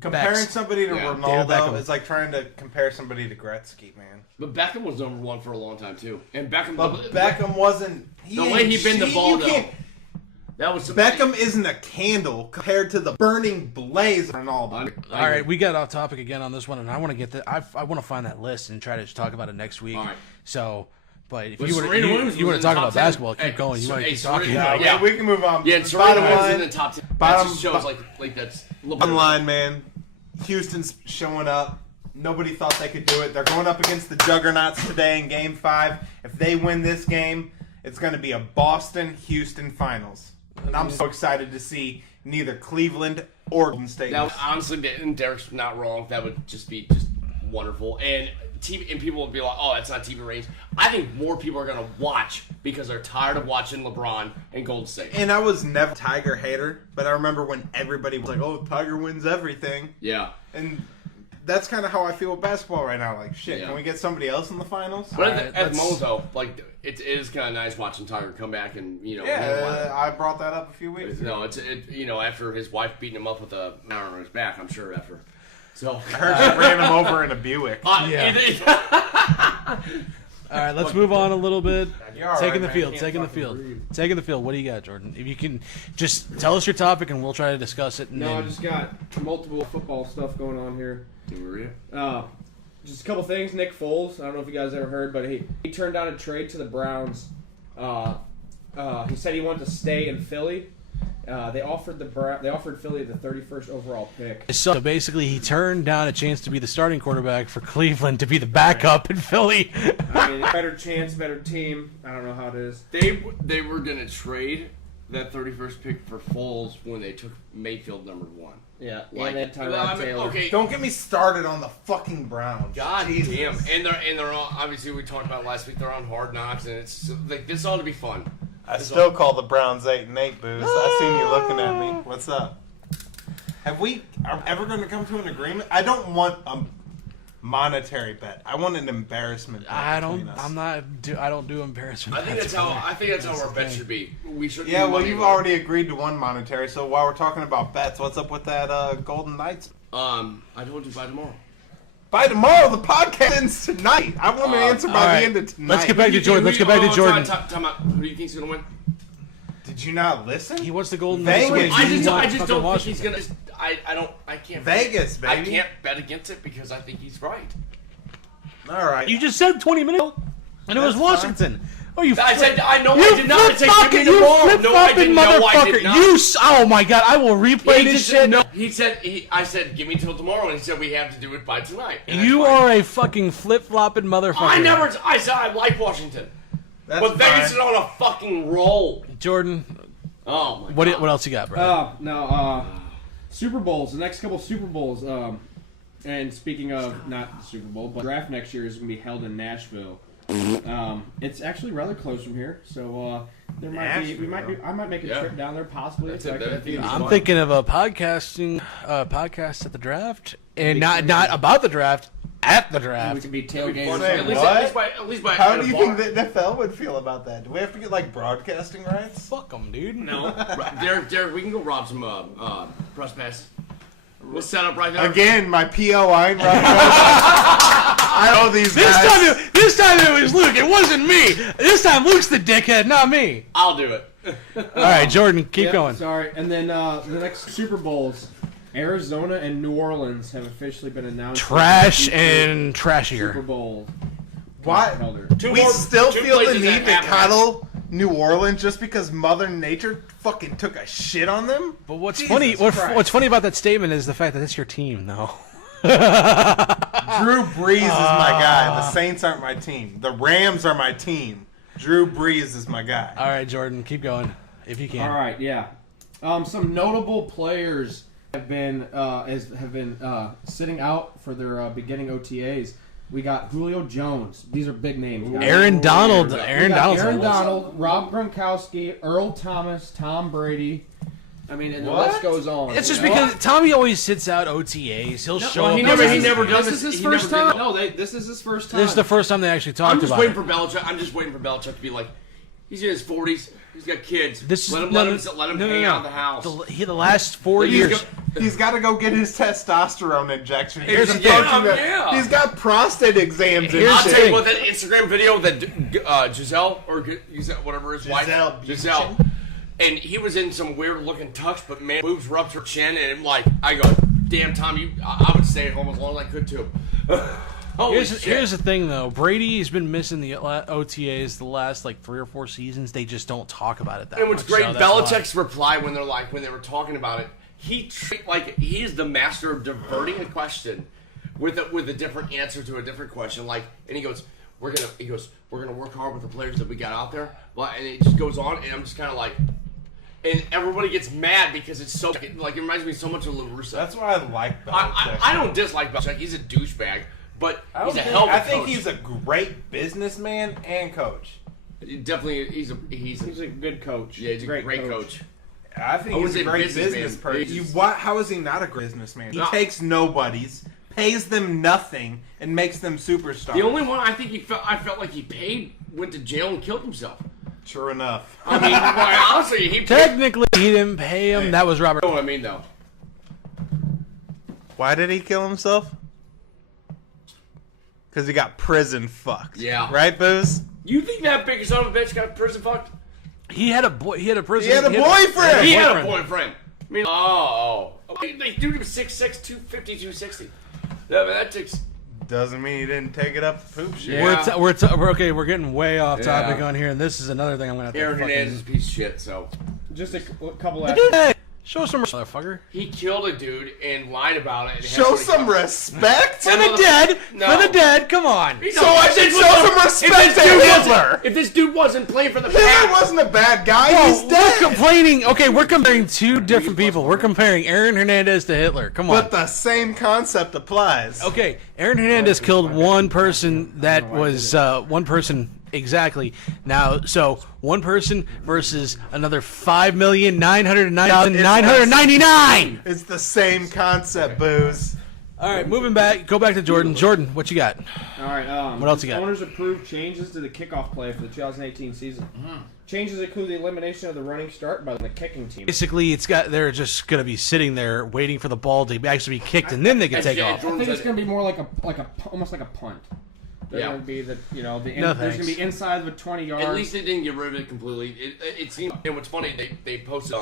comparing somebody to David Ronaldo Beckham. is like trying to compare somebody to Gretzky, man. But Beckham was number 1 for a long time too, and Beckham wasn't. The way he bent the ball, though. That was Beckham isn't a candle compared to the burning blaze of Ronaldo. All right, we got off topic again on this one, and I want to get that. I want to find that list and try to talk about it next week. All right. So. But if But you want to talk about basketball, keep going. You want to keep talking. Yeah, we can move on. Yeah, Serena was in the top 10. That just shows like that's bottom line, man. Houston's showing up. Nobody thought they could do it. They're going up against the Juggernauts today in Game 5. If they win this game, it's going to be a Boston-Houston finals. And I'm so excited to see neither Cleveland or Golden State. Now, honestly, Derek's not wrong. That would just be wonderful. And people will be like, oh, that's not TV ratings. I think more people are going to watch because they're tired of watching LeBron and Golden State. And I was never a Tiger hater, but I remember when everybody was like, oh, Tiger wins everything. Yeah. And that's kind of how I feel with basketball right now. Like, shit, can we get somebody else in the finals? But at the moment, though, like, it is kind of nice watching Tiger come back and, Yeah, I brought that up a few weeks ago. No, after his wife beating him up with a arrow on his back, I'm sure after. So I heard she ran him over in a Buick. All right, let's move on a little bit. Taking the field. What do you got, Jordan? If you can just tell us your topic and we'll try to discuss it. I just got multiple football stuff going on here. Just a couple things. Nick Foles, I don't know if you guys ever heard, but he turned down a trade to the Browns. He said he wanted to stay in Philly. They offered Philly the 31st overall pick. So basically, he turned down a chance to be the starting quarterback for Cleveland to be the backup in Philly. I mean, better chance, better team. I don't know how it is. They were gonna trade that 31st pick for Foles when they took Mayfield number 1. Yeah, like, and then Tyrod Taylor. Okay, don't get me started on the fucking Browns. God damn, and they're all, obviously we talked about last week. They're on Hard Knocks, and it's like this ought to be fun. I still call the Browns 8-8, Booze. I seen you looking at me. What's up? Are we ever going to come to an agreement? I don't want a monetary bet. I want an embarrassment bet. I don't do embarrassment. I think that's how our bet should be. We should. Yeah, well, you've already agreed to one monetary. So while we're talking about bets, what's up with that Golden Knights? I told you by tomorrow. By tomorrow, the podcast ends tonight. I want an answer by the end of tonight. Let's get back to Jordan. Let's get back to Jordan. Time out. Who do you think's gonna win? Did you not listen? He wants the Golden Vegas. Knights. I just don't think he's gonna. I can't. Vegas, baby. I can't bet against it because I think he's right. All right. You just said 20 minutes ago, and it was That's Washington. Oh, you! I said I know. You I did not. I said give me the ball. No, I didn't. No, I did not. Oh my God! I will replay this shit. No, he said. I said give me till tomorrow, and he said we have to do it by tonight. You are a fucking flip-flopping motherfucker. I said I like Washington, That's but Vegas fine. is on a fucking roll. Jordan, Oh my what God. else you got, bro? Super Bowls. The next couple Super Bowls. And speaking of not the Super Bowl, but draft next year is going to be held in Nashville. It's actually rather close from here, so there might be. I might make a trip down there possibly. That's it. I'm thinking of a podcast at the draft, and not about the draft, at the We draft. could be tailgating. Say At least by How at do a you bar. think the NFL would feel about that? Do we have to get like broadcasting rights? Fuck them, dude. No, Derek, we can go rob some press pass. We'll set up right there. Again, my P.O. Einrod. I know these guys. This time it was Luke. It wasn't me. This time Luke's the dickhead, not me. I'll do it. All right, Jordan, keep Yep, going. Sorry, and then the next Super Bowls, Arizona and New Orleans have officially been announced. Trash as the and Super trashier. Bowl. Why? Holder. We still two feel the places need to that have coddle New Orleans just because Mother Nature fucking took a shit on them? But what's Jesus funny? Christ. What's funny about that statement is the fact that it's your team, though. Drew Brees is my guy. The Saints aren't my team. The Rams are my team. Drew Brees is my guy. All right, Jordan, keep going if you can. All right, yeah. Some notable players have been sitting out for their beginning OTAs. We got Julio Jones. These are big names, guys. Aaron Donald. We Aaron got Donald. Aaron Donald, Rob Gronkowski, Earl Thomas, Tom Brady. I mean, and the list goes on. It's just because Tommy always sits out OTAs. He'll show up. he never does This is it. his He first never did time. it. No, this is his first time. This is the first time they actually talked I'm just about waiting it. for Belichick. I'm just waiting for Belichick to be like, he's in his 40s. He's got kids. This let him hang out the house. The last 4 years. He's got to go get his testosterone injection. Here's the He's thing. Yeah. He's got prostate exams and Here's the I'll tell you thing. what, that Instagram video that Giselle, or Giselle, whatever his wife, Giselle. and he was in some weird looking tux, but man, boobs rubbed her chin, and I go, damn, Tom, I would stay at home as long as I could too. Holy shit. Here's the thing, though. Brady's been missing the OTAs the last 3 or 4 seasons. They just don't talk about it that And much. what's great, so that's why. Belichick's reply when they were talking about it, he is the master of diverting a question with a different answer to a different question. And he goes, we're gonna work hard with the players that we got out there. And it just goes on, and I'm just kind of like, and everybody gets mad because it's so it reminds me so much of LaRusso. That's why I like Belichick. I don't dislike Belichick. He's a douchebag, but he's a hell of a I think coach. he's a great businessman and coach. Definitely he's He's a good coach. yeah, he's a great coach. I think I he's wouldn't a say great businessman. business person. He's- How is he not a great businessman? He No. takes nobodies, pays them nothing, and makes them superstars. The only one I think I felt like he paid went to jail and killed himself. True enough. I mean, honestly, he paid. Technically, he didn't pay him. That was Robert. You know what I mean, though. Why did he kill himself? Because he got prison fucked. Yeah. Right, Booze? You think that big son of a bitch got prison fucked? He had a boy. He had a prison. He had a boyfriend! He had a boyfriend. I mean, dude was 6'6", 250, 260. That takes. Doesn't mean he didn't take it up the poop shit. Yeah. We're okay. We're getting way off topic Yeah. on here, and this is another thing I'm gonna have to Aaron fucking. Hernandez is a piece of shit. So Just a couple of. Hey, show some motherfucker. he killed a dude and lied about it. And Show had somebody some come- respect? For the dead. No. For the dead. Come on. So I should show some respect to Hitler! If this dude wasn't playing for the Hitler Pats, wasn't a bad guy, Whoa, he's dead! we're complaining. Okay, we're comparing two different people. We're comparing Aaron Hernandez to Hitler. Come on. But the same concept applies. Okay, Aaron Hernandez killed one person that was one person exactly. Now, so one person versus another 5,909,999. It's the same concept, Booze. All right, moving back. Go back to Jordan. Jordan, what you got? All right. What else you got? Owners approved changes to the kickoff play for the 2018 season. Changes include the elimination of the running start by the kicking team. Basically, they're just going to be sitting there waiting for the ball to actually be kicked, and then they can take off. I think it's going to be more like almost like a punt. They're going to be there's going to be inside of the 20 yards. At least they didn't get rid of it completely. It seemed. And what's funny, they posted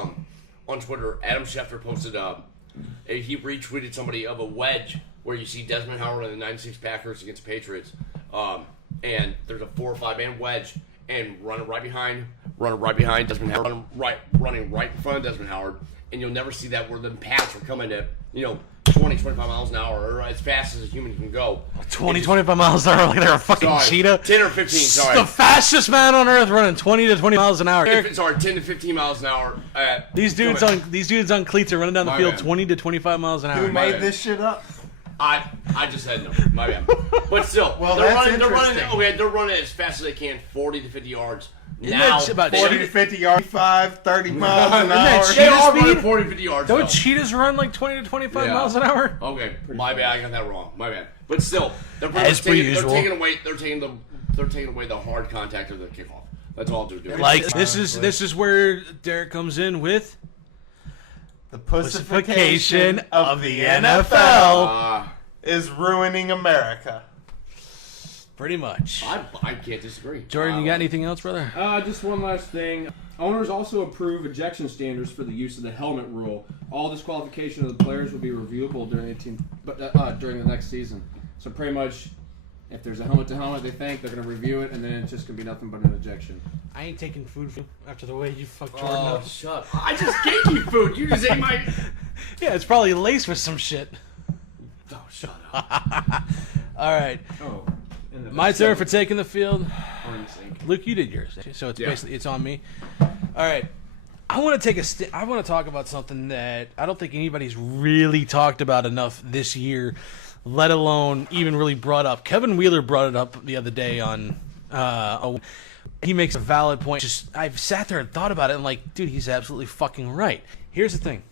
on Twitter. Adam Schefter posted he retweeted somebody of a wedge where you see Desmond Howard and the '96 Packers against the Patriots, and there's a 4 or 5 man wedge and running right behind Desmond Howard, running right in front of Desmond Howard, and you'll never see that where the pass are coming at 20, 25 miles an hour, or as fast as a human can go. 20, 25 miles an hour like they're a fucking cheetah? 10 or 15, sorry. The fastest man on earth running 20 to 20 miles an hour. 10 to 15 miles an hour. These dudes on cleats are running down the field 20 to 25 miles an hour. Who made this shit up? I just said no. My bad. But still, well, they're running as fast as they can, 40 to 50 yards. Now, about 40 to 50 yards, 30 miles an hour. They are running 40 to 50 yards. Don't cheetahs run like 20 to 25 miles an hour? Okay, my bad. I got that wrong. My bad. But still, they're taking away the hard contact of the kickoff. That's all they're doing. Like this is where Derek comes in with the pussification of the NFL is ruining America. Pretty much. I can't disagree. Jordan, you got anything else, brother? Just one last thing. Owners also approve ejection standards for the use of the helmet rule. All disqualification of the players will be reviewable during the next season. So pretty much, if there's a helmet to helmet, they think they're going to review it, and then it's just going to be nothing but an ejection. I ain't taking food from you after the way you fucked Jordan up. Oh, shut up. I just gave you food. You just ate my... Yeah, it's probably laced with some shit. Oh, shut up. All right. My turn for taking the field. Luke, you did yours, so it's basically it's on me. All right, I want to talk about something that I don't think anybody's really talked about enough this year, let alone even really brought up. Kevin Wheeler brought it up the other day on. He makes a valid point. I've sat there and thought about it, and like, dude, he's absolutely fucking right. Here's the thing,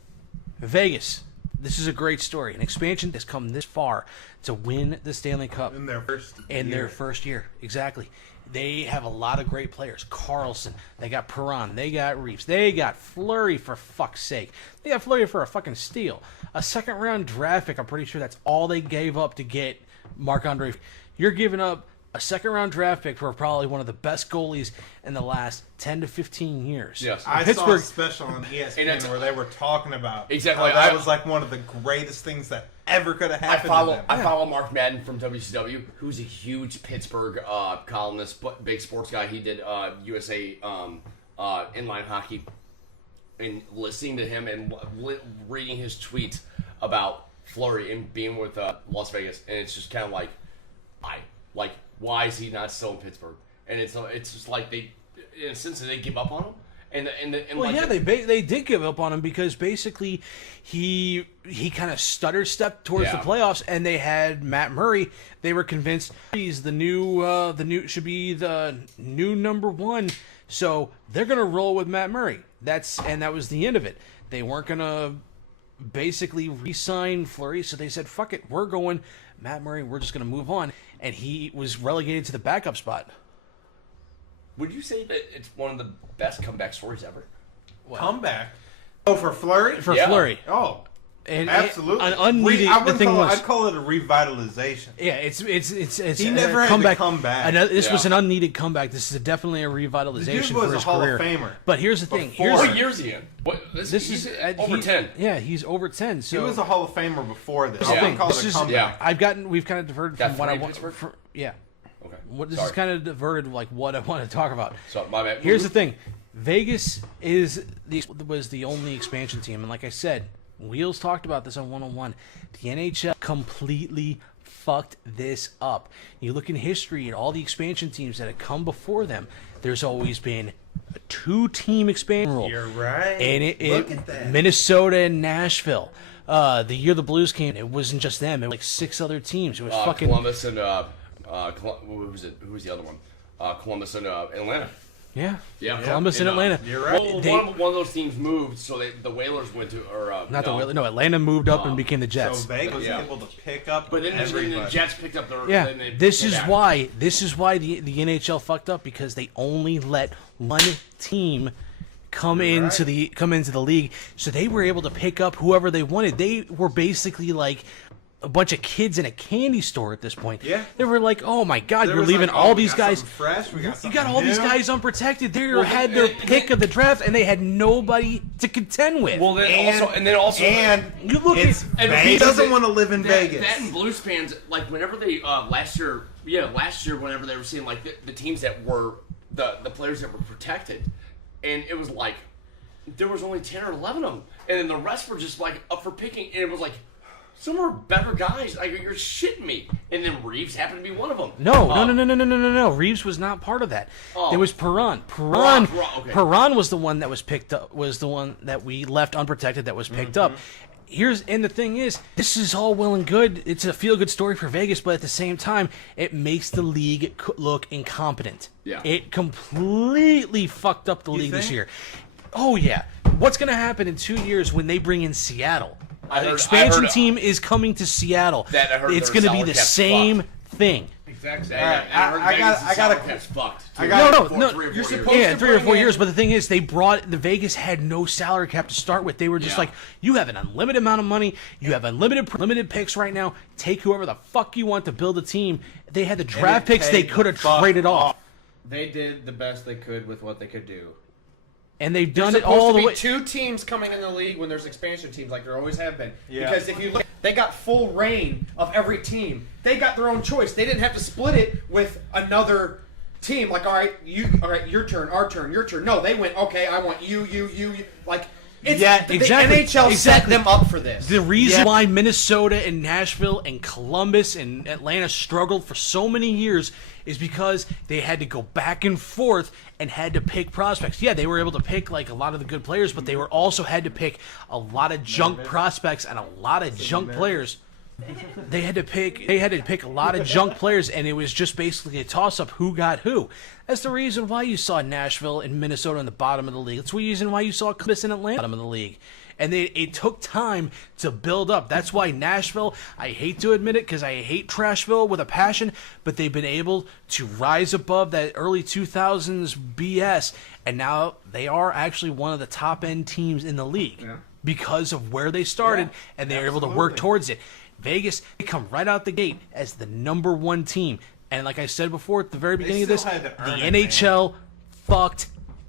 Vegas. This is a great story. An expansion has come this far to win the Stanley Cup in their first year. Exactly. They have a lot of great players. Carlson, they got Perron, they got Reeves, they got Fleury for fuck's sake. They got Fleury for a fucking steal. A second round draft pick, I'm pretty sure that's all they gave up to get Marc-Andre. You're giving up a second round draft pick for probably one of the best goalies in the last 10 to 15 years. Yes. I saw a special on ESPN where they were talking about exactly how that was like one of the greatest things that ever could have happened to them. I follow Mark Madden from WCW, who's a huge Pittsburgh columnist, but big sports guy. He did USA inline hockey. And listening to him and reading his tweets about Fleury and being with Las Vegas, and it's just kind of like, why is he not still in Pittsburgh? And it's just like they, in a sense, they give up on him. They did give up on him because basically he kind of stepped towards the playoffs, and they had Matt Murray. They were convinced he's the new should be the new number one. So they're gonna roll with Matt Murray. That was the end of it. They weren't gonna basically re-sign Fleury, so they said, "Fuck it, we're going Matt Murray. We're just gonna move on." And he was relegated to the backup spot. Would you say that it's one of the best comeback stories ever? What? Comeback? Oh, for Fleury? For Fleury. Oh, and absolutely. I'd call it a revitalization. Yeah, it's he never had to come back. This was an unneeded comeback. This is definitely a revitalization for his Hall career. Of Famer. But here's the thing. What year is he in? This is over 10. Yeah, he's over 10. So he was a Hall of Famer before this. I wouldn't call it a comeback. We've kind of diverted from what I want. Yeah. Okay. This is kind of diverted like what I want to talk about. So my bad. Here's the thing. Vegas was the only expansion team, and like I said, Wheels talked about this on 101. The NHL completely fucked this up. You look in history at all the expansion teams that have come before them, there's always been a 2-team expansion rule. You're right. And look at that. Minnesota and Nashville. The year the Blues came, it wasn't just them. It was like 6 other teams. It was fucking Columbus and who was the other one? Columbus and Atlanta. Yeah. Yeah, Columbus and Atlanta. You're right. Well, one of those teams moved, so the Whalers went to, Not the Whalers. No, Atlanta moved up and became the Jets. So Vegas was able to pick up But then everybody. the Jets picked up their. Yeah, then they this came is back. why the NHL fucked up, because they only let one team come into the league, so they were able to pick up whoever they wanted. They were basically like a bunch of kids in a candy store at this point. Yeah. They were like, "Oh my God, There you're was leaving like, all we these got guys. something fresh. We got You something got all these new. guys unprotected. They Well, had their and- pick of the draft, and they had nobody to contend with." Well, then And you look it's And Vegas. he He doesn't want to live in Vegas. That and Blues fans, like whenever they last year, whenever they were seeing like the teams that were the players that were protected, and it was like there was only 10 or 11 of them, and then the rest were just like up for picking, and it was like some are better guys. Like, you're shitting me. And then Reeves happened to be one of them. No. Reeves was not part of that. Oh. There was Perron. Okay. Perron was the one that was picked up. Was the one that we left unprotected that was picked up. And the thing is, this is all well and good. It's a feel-good story for Vegas, but at the same time, it makes the league look incompetent. Yeah. It completely fucked up the league this think? year. Oh yeah. What's going to happen in 2 years when they bring in Seattle? I An heard- expansion I heard- team is coming to Seattle. That I heard It's their going to be salary the cap's same fucked. thing. Exactly. right, I got a fucked. No. You're You're supposed Yeah, to 3 or bring 4 in- years. But the thing is, the Vegas had no salary cap to start with. They were just Yeah. like, you have an unlimited amount of money. You have unlimited picks right now. Take whoever the fuck you want to build a team. They had the draft picks they could have traded off. They did the best they could with what they could do. And they've done There's it all supposed the to way. be two teams coming in the league when there's expansion teams, like there always have been. Yeah. Because if you look, they got full reign of every team. They got their own choice. They didn't have to split it with another team. Like, all right, your turn, our turn, your turn. No, they went, okay, I want you. Like, it's, Yeah, the exactly. NHL set them up for this. The reason why Minnesota and Nashville and Columbus and Atlanta struggled for so many years is because they had to go back and forth and had to pick prospects. Yeah, they were able to pick like a lot of the good players, but they were also had to pick a lot of junk prospects and a lot of junk players. They had to pick a lot of junk players, and it was just basically a toss-up who got who. That's the reason why you saw Nashville and Minnesota in the bottom of the league. That's the reason why you saw Columbus and Atlanta bottom of the league. And it took time to build up. That's why Nashville, I hate to admit it because I hate Trashville with a passion, but they've been able to rise above that early 2000s BS, and now they are actually one of the top-end teams in the league because of where they started, and they were able to work towards it. Vegas, they come right out the gate as the number one team. And like I said before at the very beginning of this, still the had to earn it, NHL fucked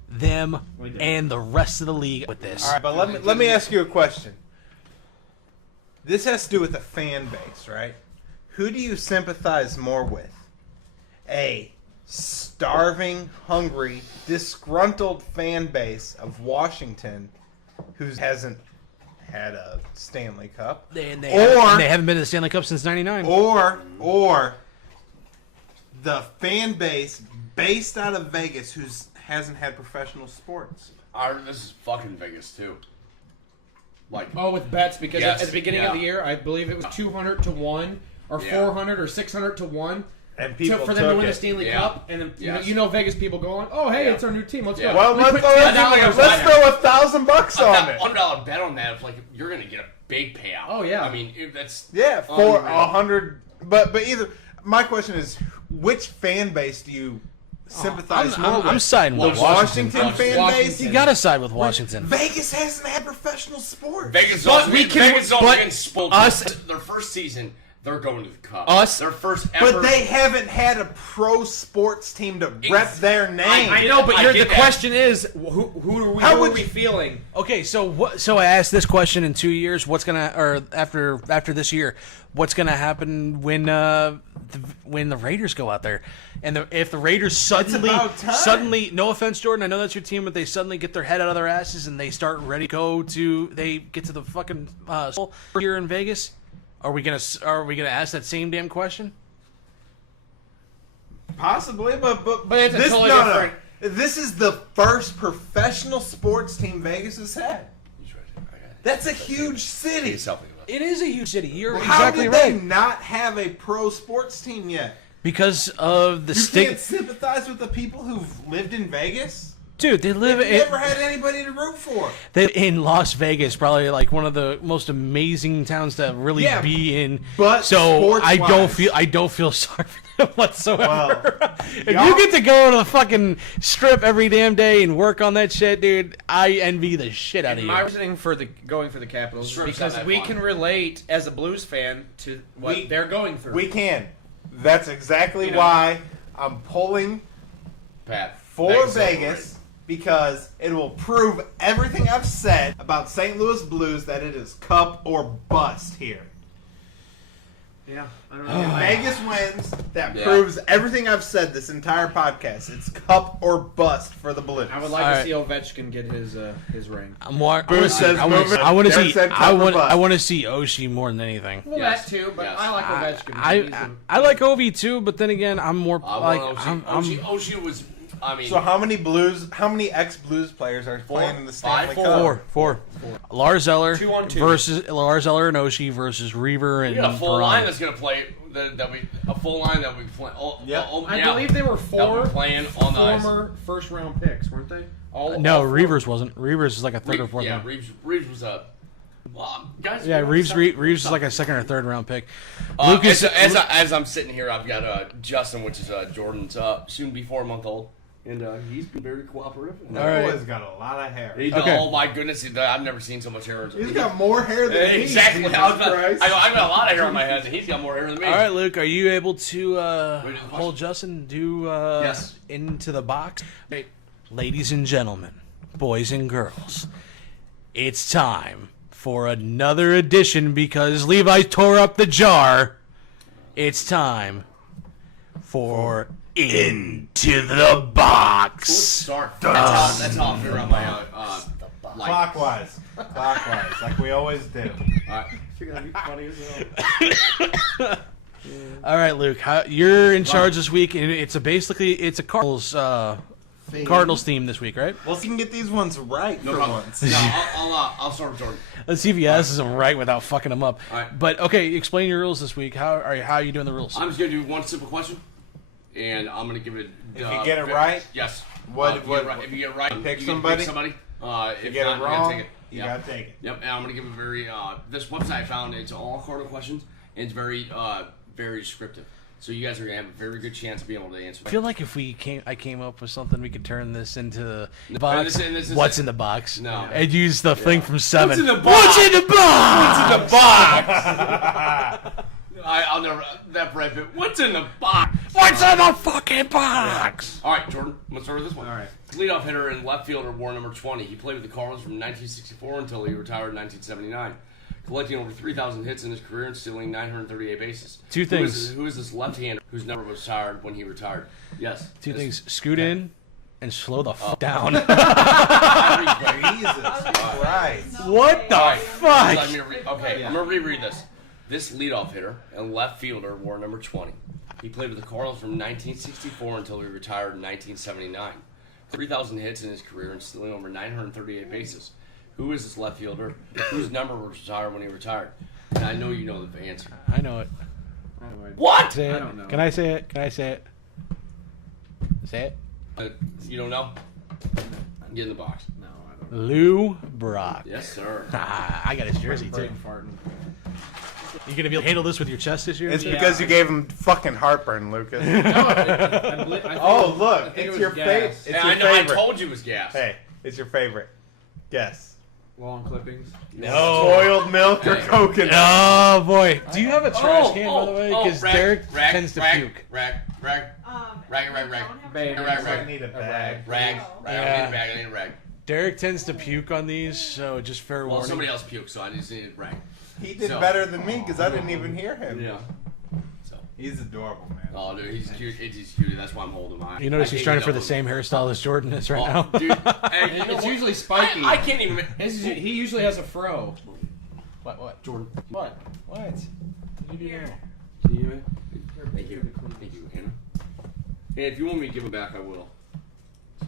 them and the rest of the league with this. All right, but let me ask you a question. This has to do with the fan base, right? Who do you sympathize more with? A starving, hungry, disgruntled fan base of Washington who hasn't had a Stanley Cup, They Or- haven't been to the Stanley Cup since '99. or the fan base based out of Vegas who hasn't had professional sports? This is fucking Vegas too. Like, Oh, with bets, because Yes, at the beginning yeah. of the year, I believe it was 200 to 1 or Yeah. 400 or 600 to 1 And people for them to took win the it. Stanley Yeah. Cup. And then, Yes. you know Vegas people going, oh, hey, Yeah. it's our new team. Let's Yeah. go. Well, We let's put throw $10 on it. $1,000 on it. $100 bet on that. It's like you're gonna get a big payout. Oh, yeah. I mean, that's Yeah, for unreal. 100. But either my question is, which fan base do you sympathize more with? I'm siding the with Washington fan Washington. base. You gotta side with Washington. Vegas hasn't had professional sports. Vegas But also we been, can- Vegas also but been spoiled. us- Their first season, they're going to the Cup. Us- their first ever. But they haven't had a pro sports team to rep their name. I know, but I the get that. question is, who are we, How who would are we you- feeling? Okay, so I asked this question in 2 years. What's gonna, or after this year, what's gonna happen when the Raiders go out there, and if the Raiders about time. suddenly, no offense, Jordan, I know that's your team, but they suddenly get their head out of their asses and they start ready to they get to the fucking here in Vegas. Are we gonna ask that same damn question? Possibly, but it's a this, totally no, different- no. This is the first professional sports team Vegas has had. That's a huge city. It is a huge city. You're How exactly did right. they not have a pro sports team yet? because of the You stick. can't sympathize with the people who've lived in Vegas? Dude, they live They've in, never had anybody to root for. in Las Vegas, probably like one of the most amazing towns to really Yeah, be in. but so I don't sports-wise- feel sorry for them whatsoever. Well, if you get to go to the fucking strip every damn day and work on that shit, dude, I envy the shit out of you. My reasoning for going for the Capitals is Strip's because not that we fun. can relate as a Blues fan to what they're going through. We can. That's exactly You know. why I'm pulling Pat. for Vegas Vegas, because it will prove everything I've said about St. Louis Blues, that it is cup or bust here. Yeah, I don't If know. Vegas wins, that Yeah. proves everything I've said this entire podcast. It's cup or bust for the Blues. I would like All to right. see Ovechkin get his ring. Booth says moving. I want to Derek see. said cup or bust. I want to see Oshie more than anything. Well, Yes. that too, but Yes. I like Ovechkin. I like Ovi too, but then again, I'm more like Oshie was. I mean, So how many ex-Blues players are playing in the Stanley Cup? four. Lars Eller 2-on-2. versus Lars Eller and Oshie versus Reaver and we got a full Perron. line that's gonna play. A full line that we play. Yeah. I believe they were that we're four playing on the ice. former first-round picks, weren't they? No, all four. Reavers wasn't. Reavers is like a third or fourth. Yeah, round. Reeves was a. Guys, Yeah, Reeves is like a second or third round pick. Lucas, as I'm sitting here, I've got Justin, which is Jordan's soon be 4-month-old, and he's been very cooperative. All right. Boy's got a lot of hair. Okay. Oh my goodness, I've never seen so much hair. He's got more hair than me. Exactly. Jesus I've Christ. got a lot of hair on my head, and he's got more hair than me. all right, Luke, are you able to Wait, hold Justin do Yes. into the box? Ladies and gentlemen, boys and girls, it's time for another edition because Levi tore up the jar. It's time for Into the Box. Start. That's how I figure out my like. Clockwise, like we always do. All right, Luke, you're in charge this week, and it's a Cardinals theme this week, right? Well, so you can get these ones right No for problem. once. No, I'll start with Jordan. Let's see if he asks them right without fucking them up. All right. But okay, explain your rules this week. How are you doing the rules? I'm just gonna do one simple question, and I'm gonna give it. If you get it right, yes. what- If you get it right, pick you get to somebody? If you get not, it you gotta wrong, take it. you Yep. gotta take it. Yep, and I'm gonna give a very this website I found, it's all Cardinal questions, and it's very very descriptive. So you guys are gonna have a very good chance of being able to answer. I feel like if I came up with something, we could turn this into the box. this is What's it. in the box? No. And use the thing from Seven. What's in the box? What's in the box? What's in the box? I'll never that Brad Pitt. What's in the box? What's in the fucking box? All right, Jordan. Let's start with this one. All right. Leadoff hitter and left fielder wore number 20. He played with the Cardinals from 1964 until he retired in 1979, collecting over 3,000 hits in his career and stealing 938 bases. Two things. Who is this left-hander whose number was retired when he retired? Yes. Two This- things: scoot in and slow the fuck down. Jesus Christ. What the All right, fuck? let me okay, I'm gonna reread this. This leadoff hitter and left fielder wore number 20. He played with the Cardinals from 1964 until he retired in 1979. 3,000 hits in his career and stealing over 938 bases. Who is this left fielder whose number was retired when he retired? And I know you know the answer. I know it. What? Say it. I don't know. Can I say it? Can I say it? Say it. You don't know? Get in the box. No, I don't know. Lou Brock. Yes, sir. Ah, I got his jersey too. Brain farting. You gonna be able to handle this with your chest this year? It's because you gave him fucking heartburn, Lucas. Oh, look, it's your favorite. It's Yeah, your I know. I favorite. told you it was gas. Hey, it's your favorite. Guess. Long clippings. Boiled milk or Hey. coconut? Oh boy, do you have a trash can by the way? Because rag, Derek rag, tends to rag, puke. Rag. Baby. I need a bag. Rag. I need a bag. I need a rag. Derek tends to puke on these, so just fair Well, warning. somebody else puked, so I just needed a rag. He did So- better than me because I didn't even hear him. Yeah. So. He's adorable, man. Oh, dude, he's cute. He's cute. That's why I'm holding mine. You notice I he's can't trying get for the that same hairstyle as Jordan is right now. one. Dude, hey, you know It's what? usually spiky. I can't even. He usually has a fro. What? Jordan. What? What? Can you? Thank you. Thank you, Hannah. Hey, if you want me to give them back, I will. So,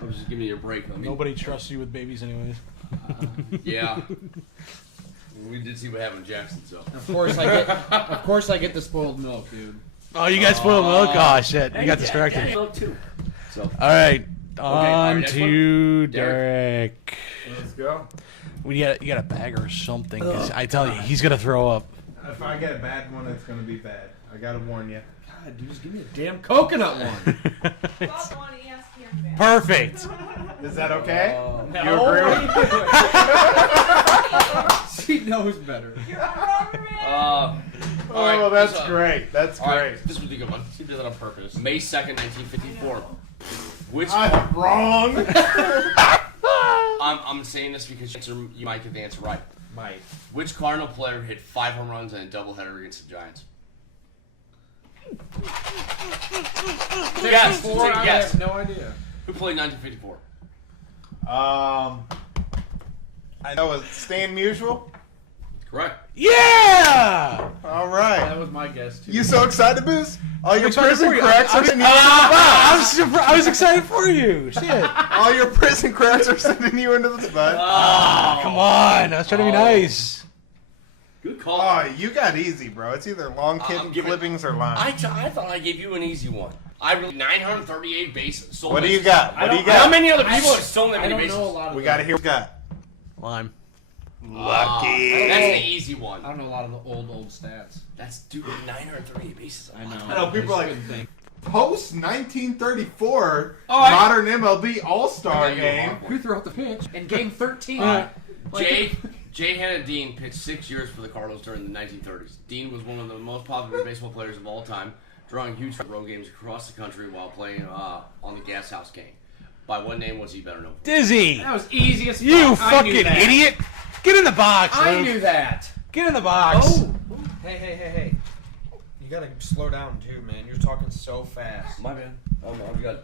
I was just giving you a break. I mean, Nobody trusts you with babies, anyways. Yeah. We did see what happened in Jackson, so. Of course I get the spoiled milk, dude. Oh, you got spoiled milk? Oh, shit. You got distracted. Milk too. So, All right. On next to one. Derek. Let's go. You got a bag or something. 'Cause I tell you, he's going to throw up. If I get a bad one, it's gonna be bad. I gotta warn you. God, dude, just give me a damn coconut one. Perfect. Is that okay? No. You agree? She knows better. Oh, that's great. That's All right, great. this was a good one. She did that on purpose. May 2nd, 1954. Which I'm wrong. I'm saying this because you might get the answer right. Mike. Which Cardinal player hit 5 home runs in a doubleheader against the Giants? Yes, take a I guess. have no idea. Who played 1954? I know it's Stan Musial. Correct. Yeah! All right. That was my guess, too. You so excited, Booze? All your excited prison for you. cracks are sending you into the I was excited for you. Shit. All your prison cracks are sending you into the spot. Come on. I was trying to be nice. Good call. Oh, you got easy, bro. It's either long I'm giving- clippings or lines. I thought I gave you an easy one. I really 938 bases. What do you got? What do you got? How many other people have stolen that I many don't bases? know a lot of We the- got to hear what you got. Lime. Lucky. That's the easy one. I don't know a lot of the old stats. That's dude 938 bases. I know. I know people are like Couldn't think. post 1934 All right. modern MLB All-Star I got you a game. hard one. Who threw out the pitch? In game 13. Jay Hanna Dean pitched 6 years for the Cardinals during the 1930s. Dean was one of the most popular baseball players of all time, drawing huge road games across the country while playing on the Gas House game. By what name was he better known for? Dizzy. That was easy as fuck. You I knew fucking that. idiot. Get in the box, I Luke. knew that. Get in the box. Oh. Hey. You gotta slow down too, man. You're talking so fast. My man. I've got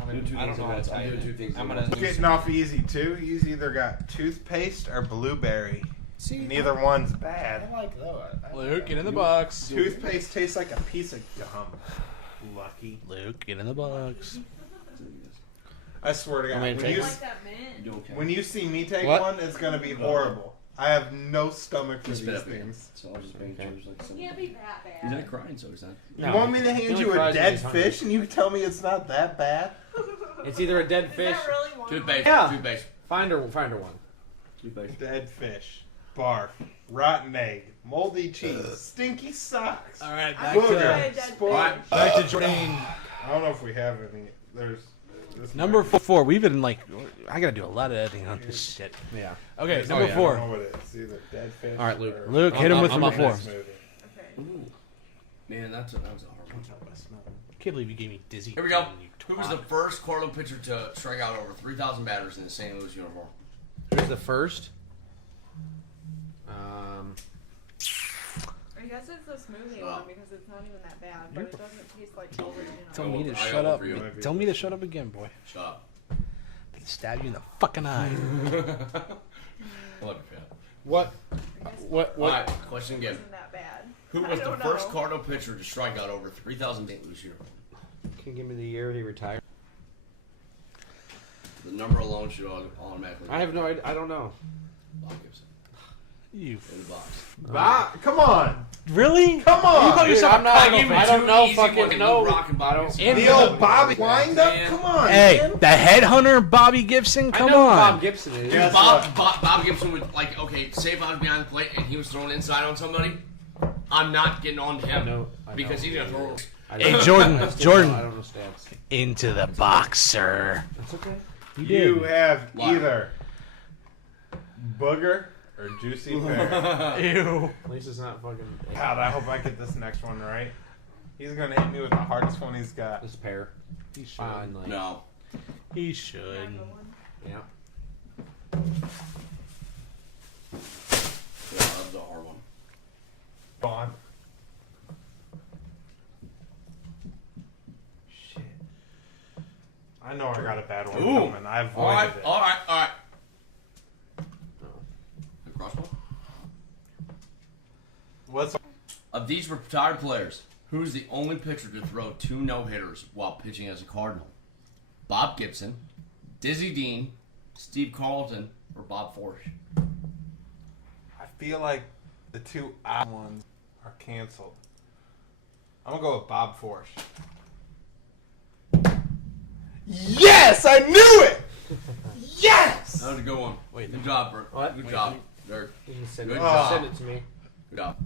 I mean, doing two I things don't know at how once. to I'm type doing it. two things at I'm once. gonna Getting off easy too. He's either got toothpaste or blueberry. see. Neither one's bad. I like though. Luke, get in the box. Toothpaste tastes like a piece of gum. Lucky. Luke, get in the box. I swear to God, mean, when take you, one. You do okay. when you see me take What? one, it's gonna be horrible. I have no stomach for Just these spit up again. things. So I'll just make sure there's like some. Can't be that bad. He's not crying, so he's not. You want me to He hand only you a cries when dead he's hungry. fish and you tell me it's not that bad? It's either a dead Is fish. that really one? Toothpaste. Yeah. Toothpaste. Find her one. Toothpaste. Dead fish, barf, rotten egg, moldy cheese, stinky socks. All right, I back would Booger. try a to dead Spoiled. fish. back to Jordan. I don't know if we have any. There's this Number might be- 4. We've been like, I gotta do a lot of editing on this shit. Yeah. Okay, Oh, number yeah, I 4. don't know what it is. Either dead fish. All right, Luke. or- Luke, hit him with I'm number up 4. next. Okay. Ooh. Man, that was a hard one. Can't believe you gave me dizzy. Here we go. You Who was the first Cardinal pitcher to strike out over 3,000 batters in the St. Louis uniform? Who's the first? I guess it's the smoothie one because it's not even that bad, but it doesn't taste like the original. Tell me to I shut got one up. for you. Tell me to shut up again, boy. Shut up. They stab you in the fucking eye. I love you, Pat. What? I guess What? All right, question it again. wasn't that bad. Who I was the don't first know. Cardinal pitcher to strike out over 3,000 St. Louis uniform? Can you give me the year he retired? The number alone should automatically. I have no idea. I don't know. Bob Gibson You in the box. Come on. really? Come You call on. yourself I'm a not. Cardinal I gave fan? you I don't two know. easy Fucking ones, no. Rock and Bob Gibson. The old Bobby wind up? Come on, Hey, man. the headhunter Bobby Gibson. I Come know who on. Bob Gibson is. Dude, Bob Gibson would, like, okay, say if I was behind the plate and he was throwing inside on somebody, I'm not getting on to him. I know. Because he's going to throw. I Hey, don't- Jordan, I still Jordan. don't- I don't know stats. Into the box, sir. That's okay. You have Why? either booger or juicy pear. Ew. At least it's not fucking. God, I hope I get this next one right. He's gonna hit me with the hardest one he's got. This pair. He should. Fine. Like, No. He should. Yeah. Yeah, that was a hard one. Gone. Shit. I know I got a bad one Ooh. coming. I All right, avoided it. all right. Crossball? What's Of these retired players, who is the only pitcher to throw 2 no-hitters while pitching as a Cardinal? Bob Gibson, Dizzy Dean, Steve Carlton, or Bob Forsh? I feel like the 2 odd ones are canceled. I'm gonna go with Bob Forsh. Yes, I knew it. Yes. That was a good one. Wait, good job, bro. What? Good Wait, job. you- Dirk. You can send Good it. job. Send it to me. Good job.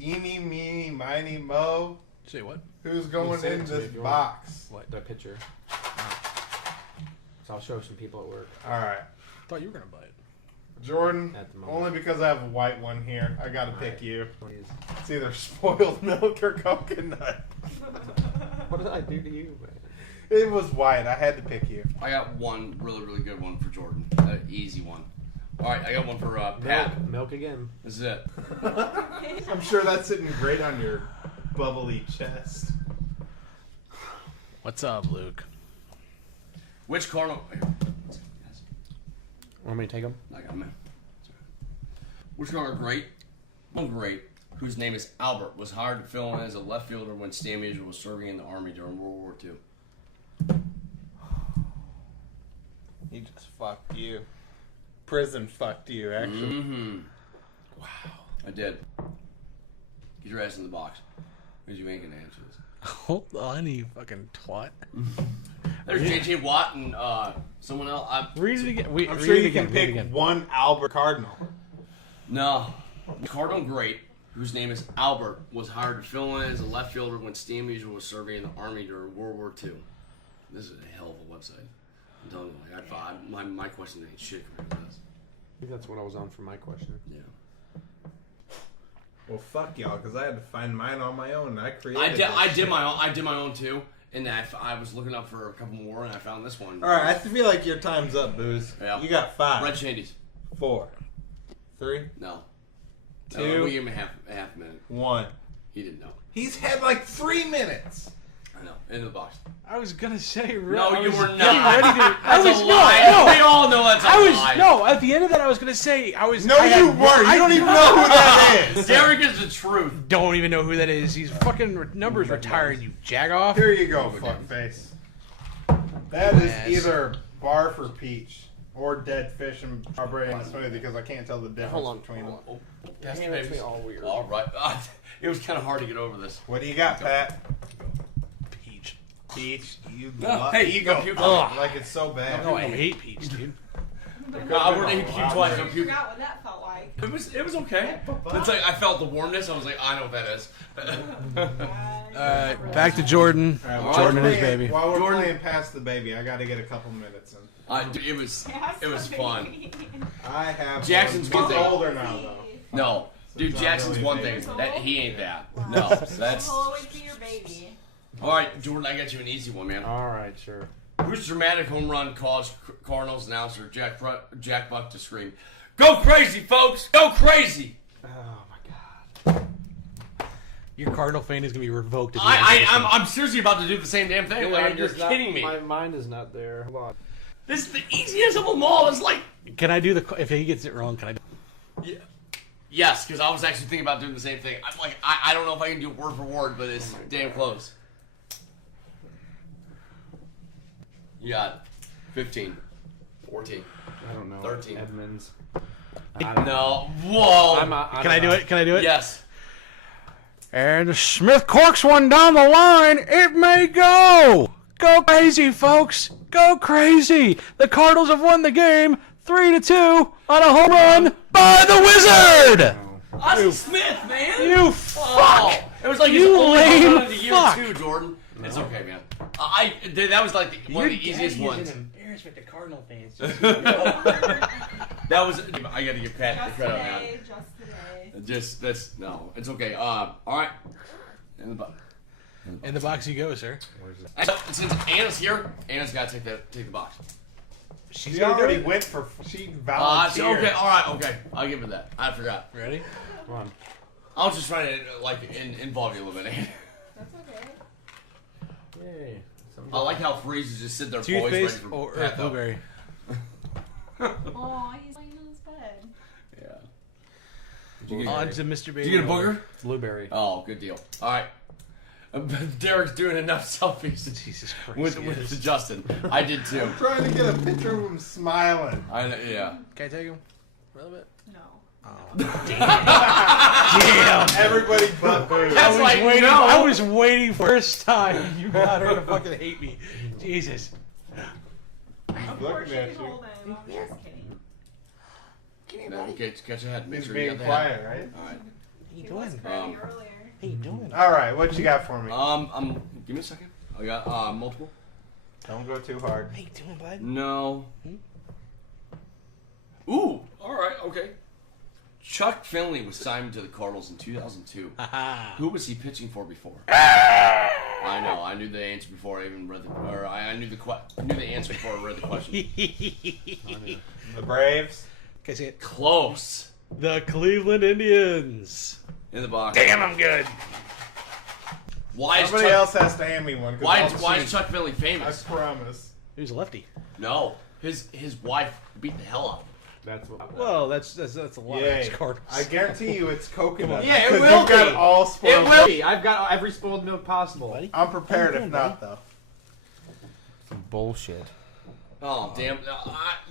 Eeny, meeny, miny, mo. Say what? Who's going send it in to me this if you want. box? What? The picture. So I'll show some people at work. All right, I thought you were gonna buy it. Jordan. At the moment. Only because I have a white one here, I gotta pick Alright. you. Please. It's either spoiled milk or coconut. What did I do to you, man? It was white. I had to pick you. I got one really, really good one for Jordan. An easy one. All right, I got one for Pat. Milk again. This is it. I'm sure that's sitting great on your bubbly chest. What's up, Luke? Which Cardinal? Here. Want me to take them? I got him in. Which Cardinal great? One great, whose name is Albert, was hired to fill in as a left fielder when Stan Musial was serving in the Army during World War II. He just fucked you. Prison fucked you, actually. Mm-hmm. Wow. I did. Get your ass in the box. Because you ain't gonna answer this. Hold on, you fucking twat. There's J.J. Watt and someone else. Read it again. I'm sure you can pick one Albert Cardinal. No. Cardinal great, whose name is Albert, was hired to fill in as a left fielder when Stan Musial was serving in the Army during World War II. This is a hell of a website. I'm telling you, like, my question ain't shit compared to this. I think that's what I was on for my question. Yeah. Well, fuck y'all, because I had to find mine on my own. And I created. I this did shit. my own. I did my own too, and I was looking up for a couple more, and I found this one. All right, I feel like your time's up, Booze. Yeah. You got 5, Red Shandies. 4, 3, No. 2, No, we gave him a half minute. 1. He didn't know. He's had like 3 minutes. I know. Into the box. I was gonna say. No, I you was were getting not. ready to- That's was a lie. no. We all know that's a lie. No, at the end of that, I was gonna say I was. No, I you had- weren't. I You don't even know who that is. Derek is the truth. Don't even know who that is. He's fucking numbers retired. You jagoff. Here you go, fuckface. That is Yes. either barf or peach, or dead fish and strawberry and smoothie, because I can't tell the difference Hold on, between them. hold That's Hand it to me all weird. All right. It was kind of hard to get over this. What do you got, Pat? Peach. Peach. You No, hey, you go. puke. Like it's so bad. No, I hate peach, dude. I wouldn't even keep twice. I forgot what that felt like. It was okay. It's like I felt the warmness. I was like, I know what that is. Back to Jordan. All right, while Jordan we're and his playing- baby. While we're Jordan- playing past the baby, I got to get a couple minutes in. Dude, it was fun. I have. Jackson's one. one He's thing. older now, though. No, dude, not Jackson's really one big. thing. That he ain't that. No, that's He'll always be your baby. all right. Jordan, I got you an easy one, man. All right, sure. Whose dramatic home run caused Cardinals announcer Jack Buck to scream, "Go crazy, folks! Go crazy!" Oh my God. Your Cardinal fan is gonna be revoked. If I'm seriously about to do the same damn thing. Like, I'm you're just not- kidding me. My mind is not there. Hold on. This is the easiest of them all. It's like, Can I do the? If he gets it wrong, can I? yeah. Yes, because I was actually thinking about doing the same thing. I'm like, I don't know if I can do word for word, but it's damn close. You got 15, 14. I don't know. 13. Edmonds. No. Whoa. Can I do it? Can I do it? Yes. And Smith corks one down the line. It may go. Go crazy, folks. Go crazy. The Cardinals have won the game 3-2 on a home run by the Wizard. Ozzie Smith, man. You Oh, fuck. it was like You his only home run lame of the year fuck. too, Jordan. It's okay, man. That was like one of the easiest ones. embarrassment to Cardinal fans. That was. I got to give Pat the Just credit on that. today, just today. That's no. It's okay. All right. In the box. In the box you go, sir. Since Anna's here, Anna's got to take the box. She's She already went for. She volunteered. Okay. All right. Okay. I'll give her that. I forgot. Ready? Come on. I was just trying to involve you a little bit. That's okay. Yay. I like how Freeze is just sitting there poised ready Toothpaste for or Pat, though. blueberry? Oh, he's laying on his bed. Yeah. Did you On get, to Mr. Baby. did you get a booger? Blueberry. Oh, good deal. All right. Derek's doing enough selfies Jesus Christ. with Justin. I did too. I'm trying to get a picture of him smiling. Yeah. Can I take him? A little bit. No. Damn. Everybody but Boo. That's like, Waiting, no. I was waiting for first time. You got her to fucking hate me. Jesus. He's Of course looking she at can you. hold him. I'm just kidding. No, catch your head. Make He's sure you being got the quiet, head. right? All right. He was crabby earlier. How you doing? All right, what you got for me? Give me a second. I got multiple. Don't go too hard. How you doing, bud? No. Ooh. All right. Okay. Chuck Finley was signed to the Cardinals in 2002. Who was he pitching for before? I know. I knew the answer before I even read the. Or I knew the answer before I read the question. The Braves. Okay, see it. Close. The Cleveland Indians. In the box. Damn, I'm good. Why is Somebody Chuck, else has to hand me one. 'Cause Why I'll is cheat. Chuck Finley I famous? promise. He was a lefty. No. His wife beat the hell out of him. That's what. Well, that's a lot of Yay. ex-Cardinals. I guarantee you it's coconut. Yeah, it 'Cause will you've got be. all spoiled It will be. I've got every spoiled milk possible. Buddy? I'm prepared How you if doing, not, though. Some bullshit. Oh damn!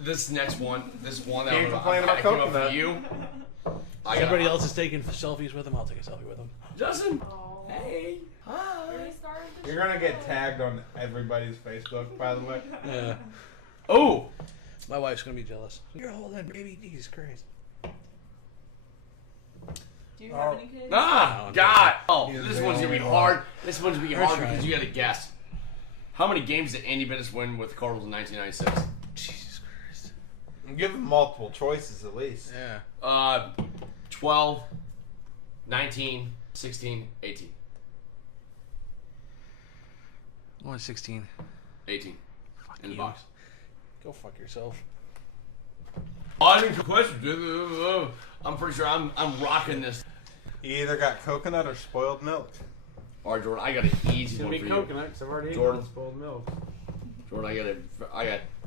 This next one, this one that Can't I'm complain gonna about came up coconut. for you. Everybody else is taking selfies with him. I'll take a selfie with him. Doesn't. Oh. Hey. Already started the You're gonna get tagged on everybody's Facebook, by the way. Yeah. Oh. My wife's gonna be jealous. You're holding baby. Jesus Christ. Do you have any kids? Ah, God. Oh, He is this the one's gonna be only hard. This one's gonna be We're hard trying. because you gotta guess. How many games did Andy Bettis win with the Cardinals in 1996? Jesus Christ. Give them multiple choices at least. Yeah. 12, 19, 16, 18. Only 16. 18. In the you. box. Go fuck yourself. I didn't question. I'm pretty sure I'm rocking this. You either got coconut or spoiled milk. All right, Jordan, I got an easy It's gonna one be for you. coconut because I've already eaten Jordan. all the spoiled milk. Jordan,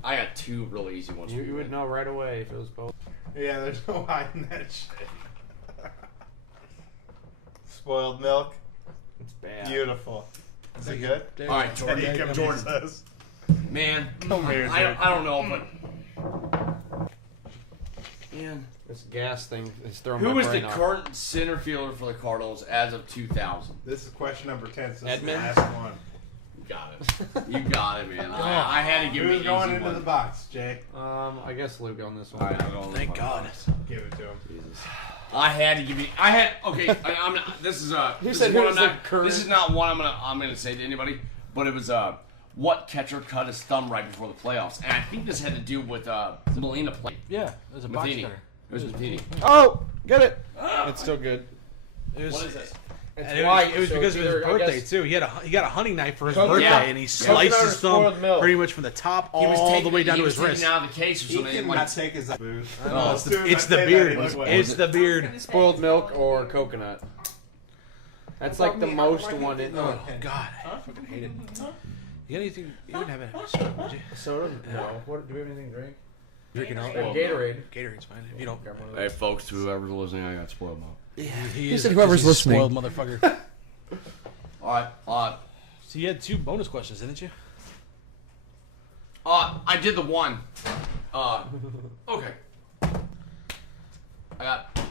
I got two really easy ones. for You would know right away if it was spoiled. Yeah, there's no hiding that shit. Spoiled milk. It's bad. Beautiful. Is it good? All right, Jordan. Eddie Cummings Jordan, says. man, Come here, dude. I don't know, but man, This gas thing is throwing who my is the brain off. current center fielder for the Cardinals as of 2000? This is question number 10, so this Edmund? is the last one. You got it. You got it, man. I had to give Who's it going easy into one. the box, Jay? I guess Luke on this one. All right, I'm going Thank with God. Give it to him. I had to give you. I had. Okay, I'm not. This is This said is one who I'm was the not. current- This is not one I'm gonna say to anybody. But it was what catcher cut his thumb right before the playoffs, and I think this had to do with Molina play. Yeah, it was a box Matheny. cutter. It was Matheny. Oh, get it. It's still good. It was, What is this? It's and it white, was so because of it's his either, I birthday guess- too. He got a hunting knife for his Coconut. birthday, Yeah. and he Coconut sliced or his thumb spoiled milk? pretty much from the top He was all taking the way it- down he to was his wrist. taking it out of the case or He something. cannot Like, take his booze. No, it's As soon as it's I the say that, beard. he looks away. It's the beard. Spoiled milk or coconut. That's like the most one. Oh God, I fucking hate it. You got anything? You wouldn't have a soda, would you? Soda? No. What? Do we have anything to drink? Drinking all Gatorade. Gatorade's fine. If you don't. hey, folks, whoever's listening, I got spoiled milk. Yeah, he said whoever's he's a listening. spoiled motherfucker. All right. So you had 2 bonus questions, didn't you? I did the one. Okay. I got. I'm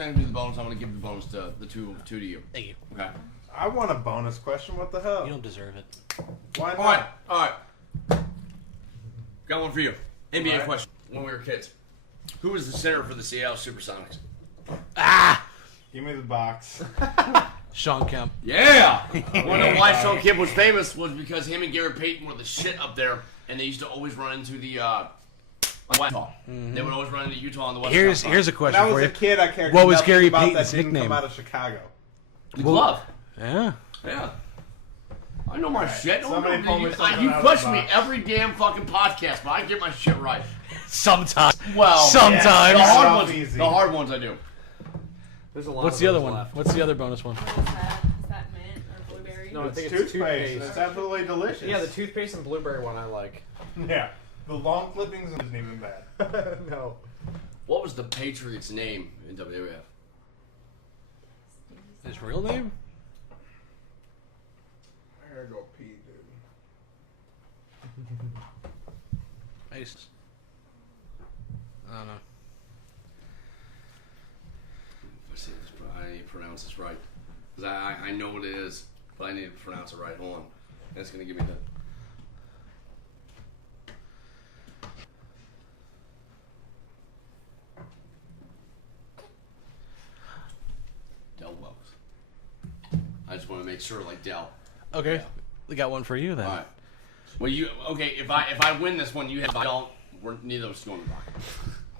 gonna do the bonus. I'm gonna give the bonus to the two to you. Thank you. Okay. I want a bonus question. What the hell? You don't deserve it. Why not? All right. Got one for you. NBA All right. question. When we were kids, who was the center for the Seattle SuperSonics? Give me the box. Sean Kemp. Yeah. One of why Sean Kemp was famous was because him and Gary Payton were the shit up there, and they used to always run into the Utah. They would always run into Utah on the West Coast. Here's a When question I was for a you. kid, I cared What was nothing Gary about Payton's that didn't nickname? come out of Chicago. The glove. Yeah. Yeah. I know my shit. Somebody told me something You out of question the me box. every damn fucking podcast, but I get my shit right. Sometimes. Well, Sometimes. the Off hard ones. easy. The hard ones I do. There's a lot. What's of the other those one? left. What's the other bonus one? What is that? Is that mint or blueberry? No, I It's think toothpaste. it's toothpaste. It's absolutely delicious. Yeah, the toothpaste and blueberry one I like. Yeah. The long clippings isn't even bad. No. What was the Patriots' name in WWF? His real name? I gotta go pee, dude. I don't know. pronounce this right. Because I know what it is, but I need to pronounce it right. Hold on. That's going to give me the... Del Wilkes. I just want to make sure, like Del. Okay, we got one for you then. All right. Well, if I win this one, you have. I don't. Neither of us going to rock.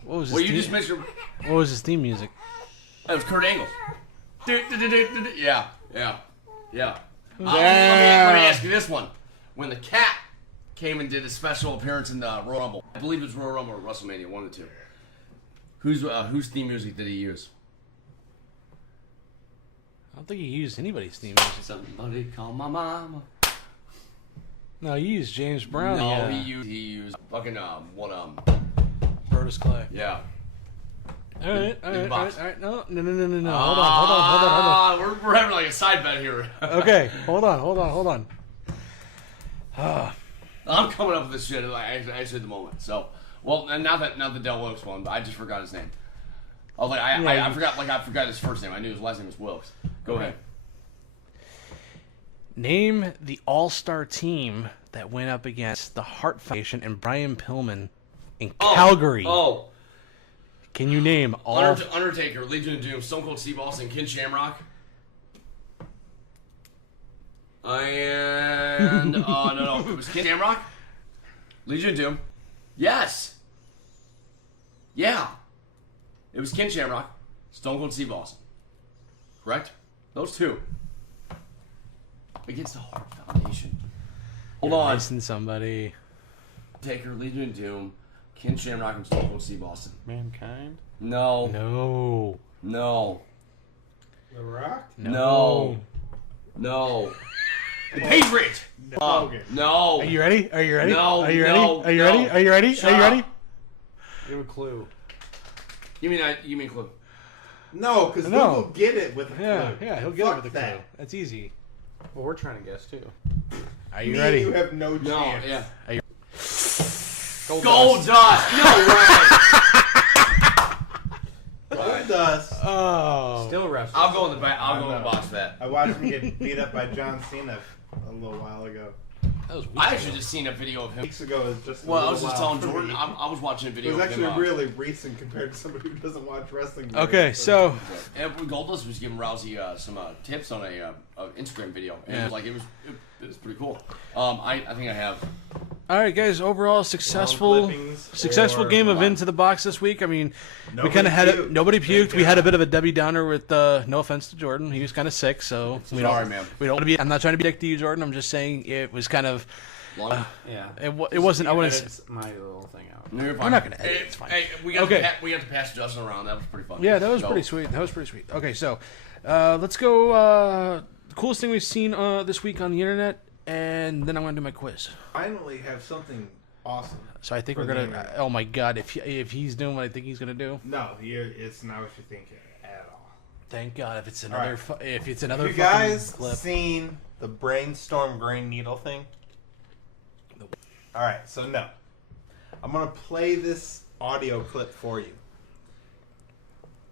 What was his Well, you theme? just missed your. What was his theme music? That was Kurt Angle. Yeah. Let me ask you this one: when the Cat came and did a special appearance in the Royal Rumble, I believe it was Royal Rumble or WrestleMania, one of the two. Whose theme music did he use? I don't think he used anybody's theme music. Somebody call my mama. No, he used James Brown. No, yeah. he used fucking Brodus Clay. yeah. All right. In the box. All right. No. Hold on. We're having like a side bet here. Okay, hold on. I'm coming up with this shit actually at the moment. So, well, and now that Del Wilkes won, I just forgot his name. I was like, I forgot his first name. I knew his last name was Wilkes. Go ahead. Name the all-star team that went up against the Hart Foundation and Brian Pillman in Calgary. Oh. Can you name all? Undertaker, Legion of Doom, Stone Cold Steve Austin, Ken Shamrock. And no, it was Ken Shamrock, Legion of Doom. Yes. Yeah. It was Ken Shamrock, Stone Cold Steve Austin. Correct? Those two. Against the Hart Foundation. Hold on. Missing somebody. Taker, Legion of Doom, Ken Shamrock, and Stone Cold Steve Austin. Mankind? No. The Rock? No. The Patriot. No. Are you ready? No. Are you ready? No. Are you ready? No. Are you ready? Shut Are you up. ready? Give a clue. You mean clue? No, because No. Luke will get it with a clue. Yeah, he'll get Fuck it with a that. clue. That's easy. Well, we're trying to guess, too. Are you Me ready? and you have no No. chance. Yeah. Are you... Gold dust. No way. Gold Dust. Oh. Still wrestling. I'll go in the back. I'll go in the box for that. I watched him get beat up by John Cena a little while ago. That was weak. I actually just seen a video of him. Weeks ago is just a Well, I little was just while telling for Jordan. me. I was watching a It video was of him. actually really recent compared to somebody who doesn't watch wrestling. very Okay, often. so Goldust was giving Rousey some tips on a Instagram video, and it was pretty cool. I think I have. all right, guys. Overall, successful game of Into the Box this week. I mean, we kind of had it. Nobody puked. We had a bit of a Debbie Downer with no offense to Jordan. He was kind of sick, so we Sorry, man. We don't want to be. I'm not trying to be dick to you, Jordan. I'm just saying it was kind of. Yeah. It wasn't. I want to. my little thing out. No, you're We're fine. not gonna edit. It's fine. Hey, we got Okay. we got to pass Justin around. That was pretty fun. Yeah, that was So, pretty sweet. Okay, so let's go. Coolest thing we've seen this week on the internet, and then I'm gonna do my quiz. Finally have something awesome. So I think For we're the gonna. internet. Oh my god, if he's doing what I think he's gonna do, No, it's not what you think at all. thank God. If it's another, right. if it's another You fucking guys clip. seen the Brainstorm Green Needle thing? All right, so no. I'm going to play this audio clip for you.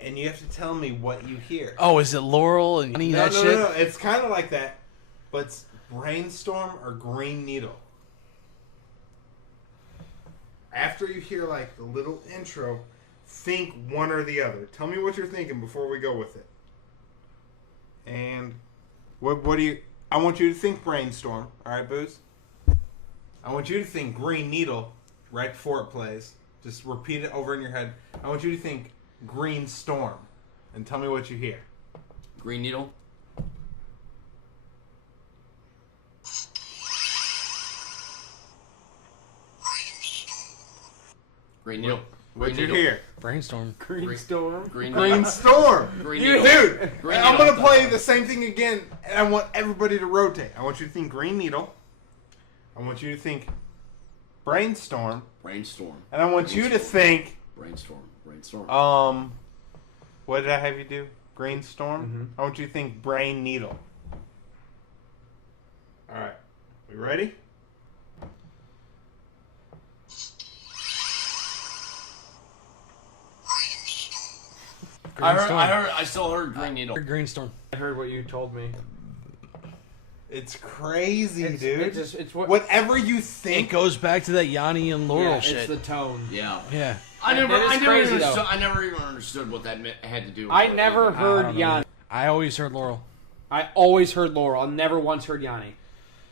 And you have to tell me what you hear. Oh, is it Laurel and that shit? No. It's kind of like that, but it's Brainstorm or Green Needle. After you hear like the little intro, think one or the other. Tell me what you're thinking before we go with it. And what do you... I want you to think Brainstorm. All right, Booze? I want you to think Green Needle right before it plays. Just repeat it over in your head. I want you to think Green Storm. And tell me what you hear. Green Needle. Green Needle. What'd you hear? Brainstorm. Green Storm. Green Green Needle. Storm. Green Dude, Needle. Green I'm Needle. going to play the same thing again, and I want everybody to rotate. I want you to think Green Needle. I want you to think Brainstorm. Brainstorm. And I want you to think, Brainstorm. what did I have you do? Green Storm? I want you to think Brain Needle. All right. We ready? I still heard Green Needle. Green Storm. I heard what you told me. It's crazy, dude. It's what, Whatever you It think. goes back to that Yanni and Laurel It's shit. the tone. Yeah. Yeah. I never crazy, though. even understood what that had to do with I it. never I heard don't know. Yanni. I always heard Laurel. I always heard Laurel. I never once heard Yanni.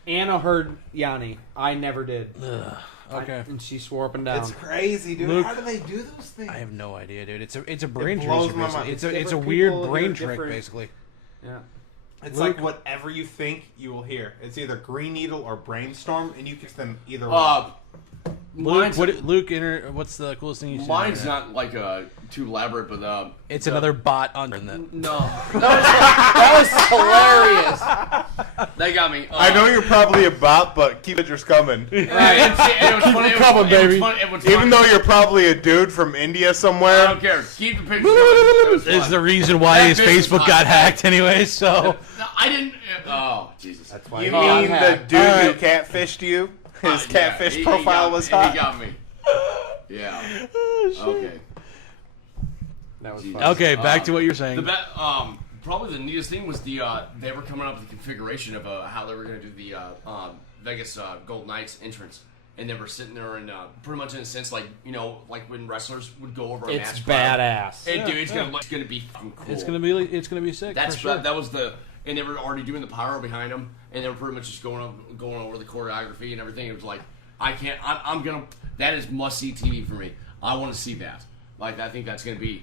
Anna heard Yanni. I never did. Ugh. Okay. And she swore up and down. It's crazy, dude. Luke, How do they do those things? I have no idea, dude. It's a brain blows teaser, my basically. mind. It's a Different weird people brain hear trick, different- basically. Yeah. It's Luke? like whatever you think, you will hear. It's either Green Needle or Brainstorm, and you can them either way. Mine's, What's the coolest thing you've seen? mine's not like too elaborate, but It's another bot on that. no, That was hilarious. they got me. I know you're probably a bot, but keep it coming. Right, it was funny. coming, baby. It was Even funny. though you're probably a dude from India somewhere. I don't care. Keep the picture. It was Is fun. the reason why That his bitch was Facebook hot. got hacked anyway, so... No, I didn't. Oh Jesus. That's You Oh, mean the heck. dude who Alright. catfished you? His catfish profile was He hot? got me. Yeah. Okay. That was Jesus. fun. Okay, back to what you're saying. Probably the neatest thing was they were coming up with the configuration of how they were going to do the Vegas Gold Knights entrance, and they were sitting there and pretty much in a sense like like when wrestlers would go over a It's match. prior. badass. Hey, dude, it's gonna be fucking cool. It's gonna be sick. That's for sure. that was the, and they were already doing the pyro behind them, and they were pretty much just going over the choreography and everything. It was like I'm gonna. That is must see TV for me. I want to see that. Like I think that's gonna be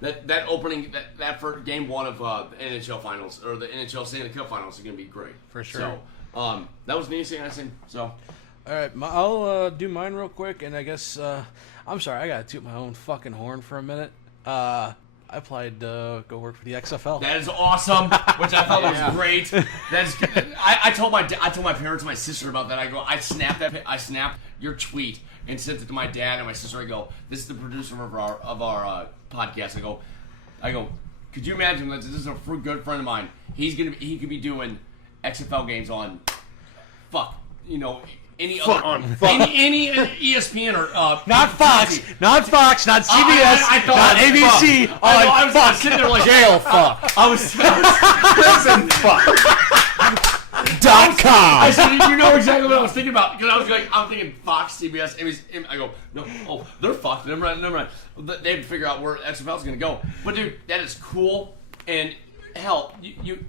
that opening that for game one of the NHL finals or the NHL Stanley Cup finals is gonna be great For sure. So that was the neatest thing I seen. So All right, I'll do mine real quick, and I guess I'm sorry, I gotta toot my own fucking horn for a minute. I applied to go work for the XFL. that is awesome, which I thought was great. That's good. I told my parents and my sister about that. I snapped your tweet and sent it to my dad and my sister. I go, this is the producer of our podcast. I go, could you imagine that this is a good friend of mine? He could be doing XFL games on, any ESPN or Not Fox, not CBS, I thought not ABC, I on was sitting there like jail fuck. I was Prison fuck. .com. I said, you know exactly what I was thinking about because I was like, I'm thinking Fox, CBS. I go, no, they're fucked. Never mind. They have to figure out where XFL is going to go. But dude, that is cool. And hell, you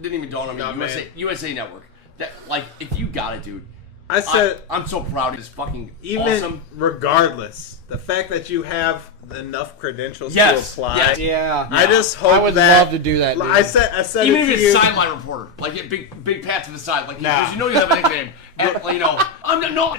didn't even dawn on me. USA Network. That if you got it, dude. I said, I'm so proud of this fucking even awesome. regardless, the fact that you have enough credentials Yes, to apply. yes. Yeah. I just hope I would that love to do that, dude. I said Even it if to it's you. sideline reporter, like a big pat to the side, because Nah. you have a nickname. And,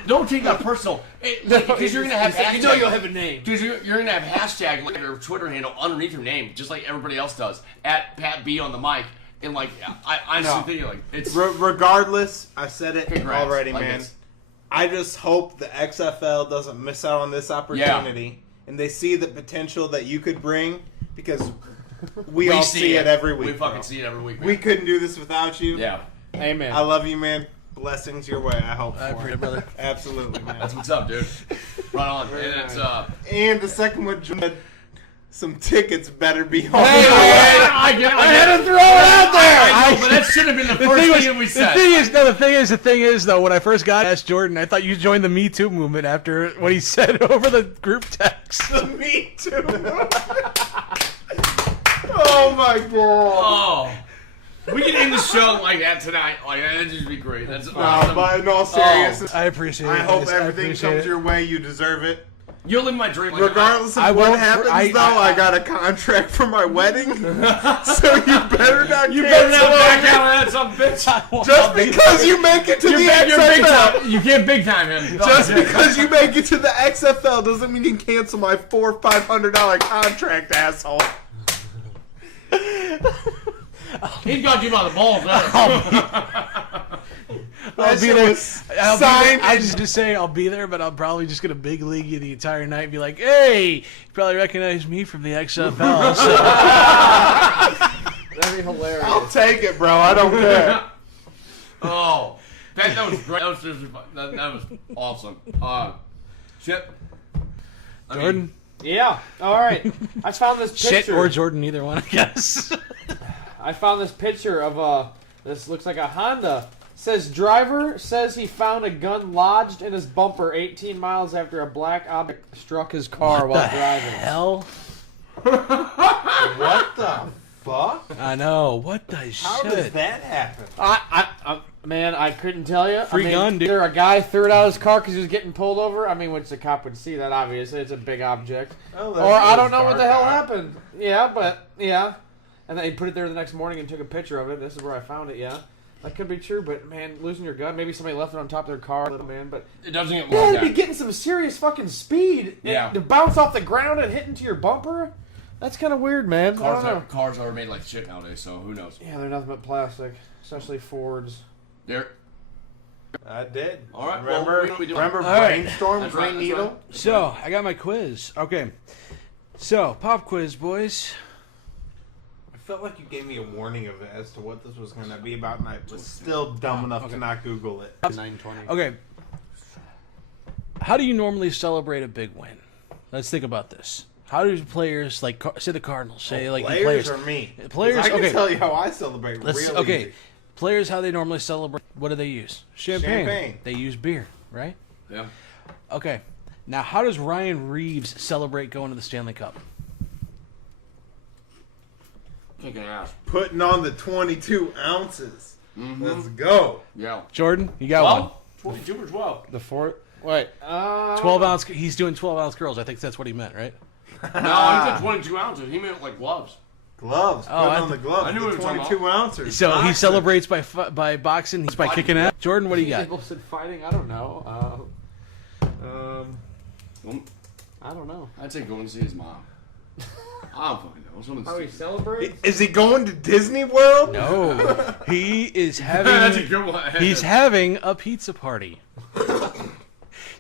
don't take that personal. Because you're gonna have hashtag. you'll have a name. Because you're gonna have hashtag like your Twitter handle underneath your name, just like everybody else does. At Pat B on the mic, and I'm No. thinking it's Regardless, I said it Congrats. already, Like man. it's- I just hope the XFL doesn't miss out on this opportunity, and they see the potential that you could bring because we all see it every week. We fucking bro. see it every week. We Man. couldn't do this without you. Yeah, Amen. I love you, man. Blessings your way. I hope. I for appreciate it. it, brother. Absolutely, that's man. what's up, dude. Right on. And it's And the second one, some tickets better be on. I had to throw it out there. I know, but that should have been the first thing that we said. The thing is, though, when I first got asked Jordan, I thought you joined the Me Too movement after what he said over the group text. Me too. Oh my god. Oh. We can end the show like that tonight. Like that'd just be great. That's awesome. But in all seriousness, I appreciate it. I hope guys. everything appreciate comes it. your way. You deserve it. You'll live my dream. Like, Regardless of I what won't- happens, I- though, I got a contract for my wedding, so you better not. You better cancel not back on me. out of that, some bitch. Just because you make it to the You're big XFL. time. You can't big time him. Just because you make it to the XFL doesn't mean you can cancel my $400-500 contract, asshole. He's got you by the balls. I'll That be shit there. was I'll be signed there. I and- just say I'll be there, but I'm probably just gonna big league you the entire night and be like, "Hey, you probably recognize me from the XFL." So. That'd be hilarious. I'll take it, bro. I don't care. Oh, that was great. That was seriously fun. That was awesome. Chip. Jordan, Yeah. All right. I found this picture. Shit or Jordan, either one, I guess. I found this picture of this looks like a Honda. Says driver says he found a gun lodged in his bumper 18 miles after a black object struck his car while driving. Hell? What the fuck? I know. What the shit? How does that happen? Man, I couldn't tell you. Free gun, dude. Either a guy threw it out of his car because he was getting pulled over. I mean, which the cop would see that, obviously. It's a big object. Oh, Or I don't know what the hell happened. Yeah, but, yeah. And then he put it there the next morning and took a picture of it. This is where I found it, yeah. That could be true, but, man, losing your gun. Maybe somebody left it on top of their car, man. But It doesn't get yeah, long to be getting some serious fucking speed. Yeah. To bounce off the ground and hit into your bumper. That's kind of weird, man. I don't know. Cars are made like shit nowadays, so who knows? Yeah, they're nothing but plastic. Especially Fords. There. I did. All right, Remember, well, what are we doing? remember All right. Brainstorm, That's Green right, that's Needle? right. So, I got my quiz. Okay. So, pop quiz, boys. I felt like you gave me a warning of it as to what this was going to be about, and I was still dumb enough to not Google it. 920. Okay. How do you normally celebrate a big win? Let's think about this. How do players, like, say the Cardinals, say, like, the Players or me? Players, 'Cause I can okay. tell you how I celebrate Let's, real okay. easy. Players, how they normally celebrate, what do they use? Champagne. Champagne. They use beer, right? Yeah. Okay. Now, how does Ryan Reeves celebrate going to the Stanley Cup? Kicking ass. Putting on the 22 ounces. Mm-hmm. Let's go. Yeah. Jordan, you got one. 22 or 12. The Ford. Wait. 12 ounce. He's doing 12 ounce girls. I think that's what he meant, right? No, he said 22 ounces. He meant like gloves. Gloves. Oh, Putting I on the gloves. I knew the what you were talking 22 ounces. So he Boxing. celebrates by boxing. He's by Fighting. kicking ass. Jordan, what do you got? People said fighting. I don't know. I don't know. I'd say going to see his mom. I don't fucking know. Someone's How he celebrates? Is he going to Disney World? No, he is That's a having. good one. He's having a pizza party.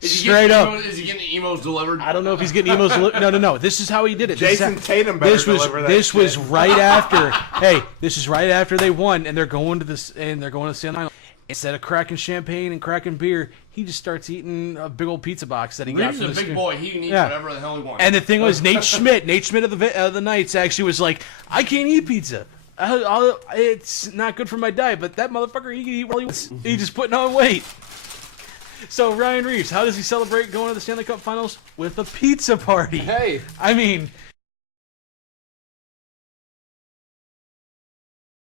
Is he Straight getting up. emos- Is he getting emos delivered? I don't know if he's getting emos. No. This is how he did it. This is Jason how- Tatum better This was deliver that this was shit. right after. Hey, this is right after they won, and they're going to this, and they're going to San Island. Instead of cracking champagne and cracking beer, he just starts eating a big old pizza box that he got Reeves from is the a big school. boy. He can eat Yeah. whatever the hell he wants. And the thing was, Nate Schmidt of the Knights actually was like, I can't eat pizza. It's not good for my diet, but that motherfucker, he can eat while he wants. He's just putting on weight. So, Ryan Reeves, how does he celebrate going to the Stanley Cup Finals? With a pizza party. Hey. I mean,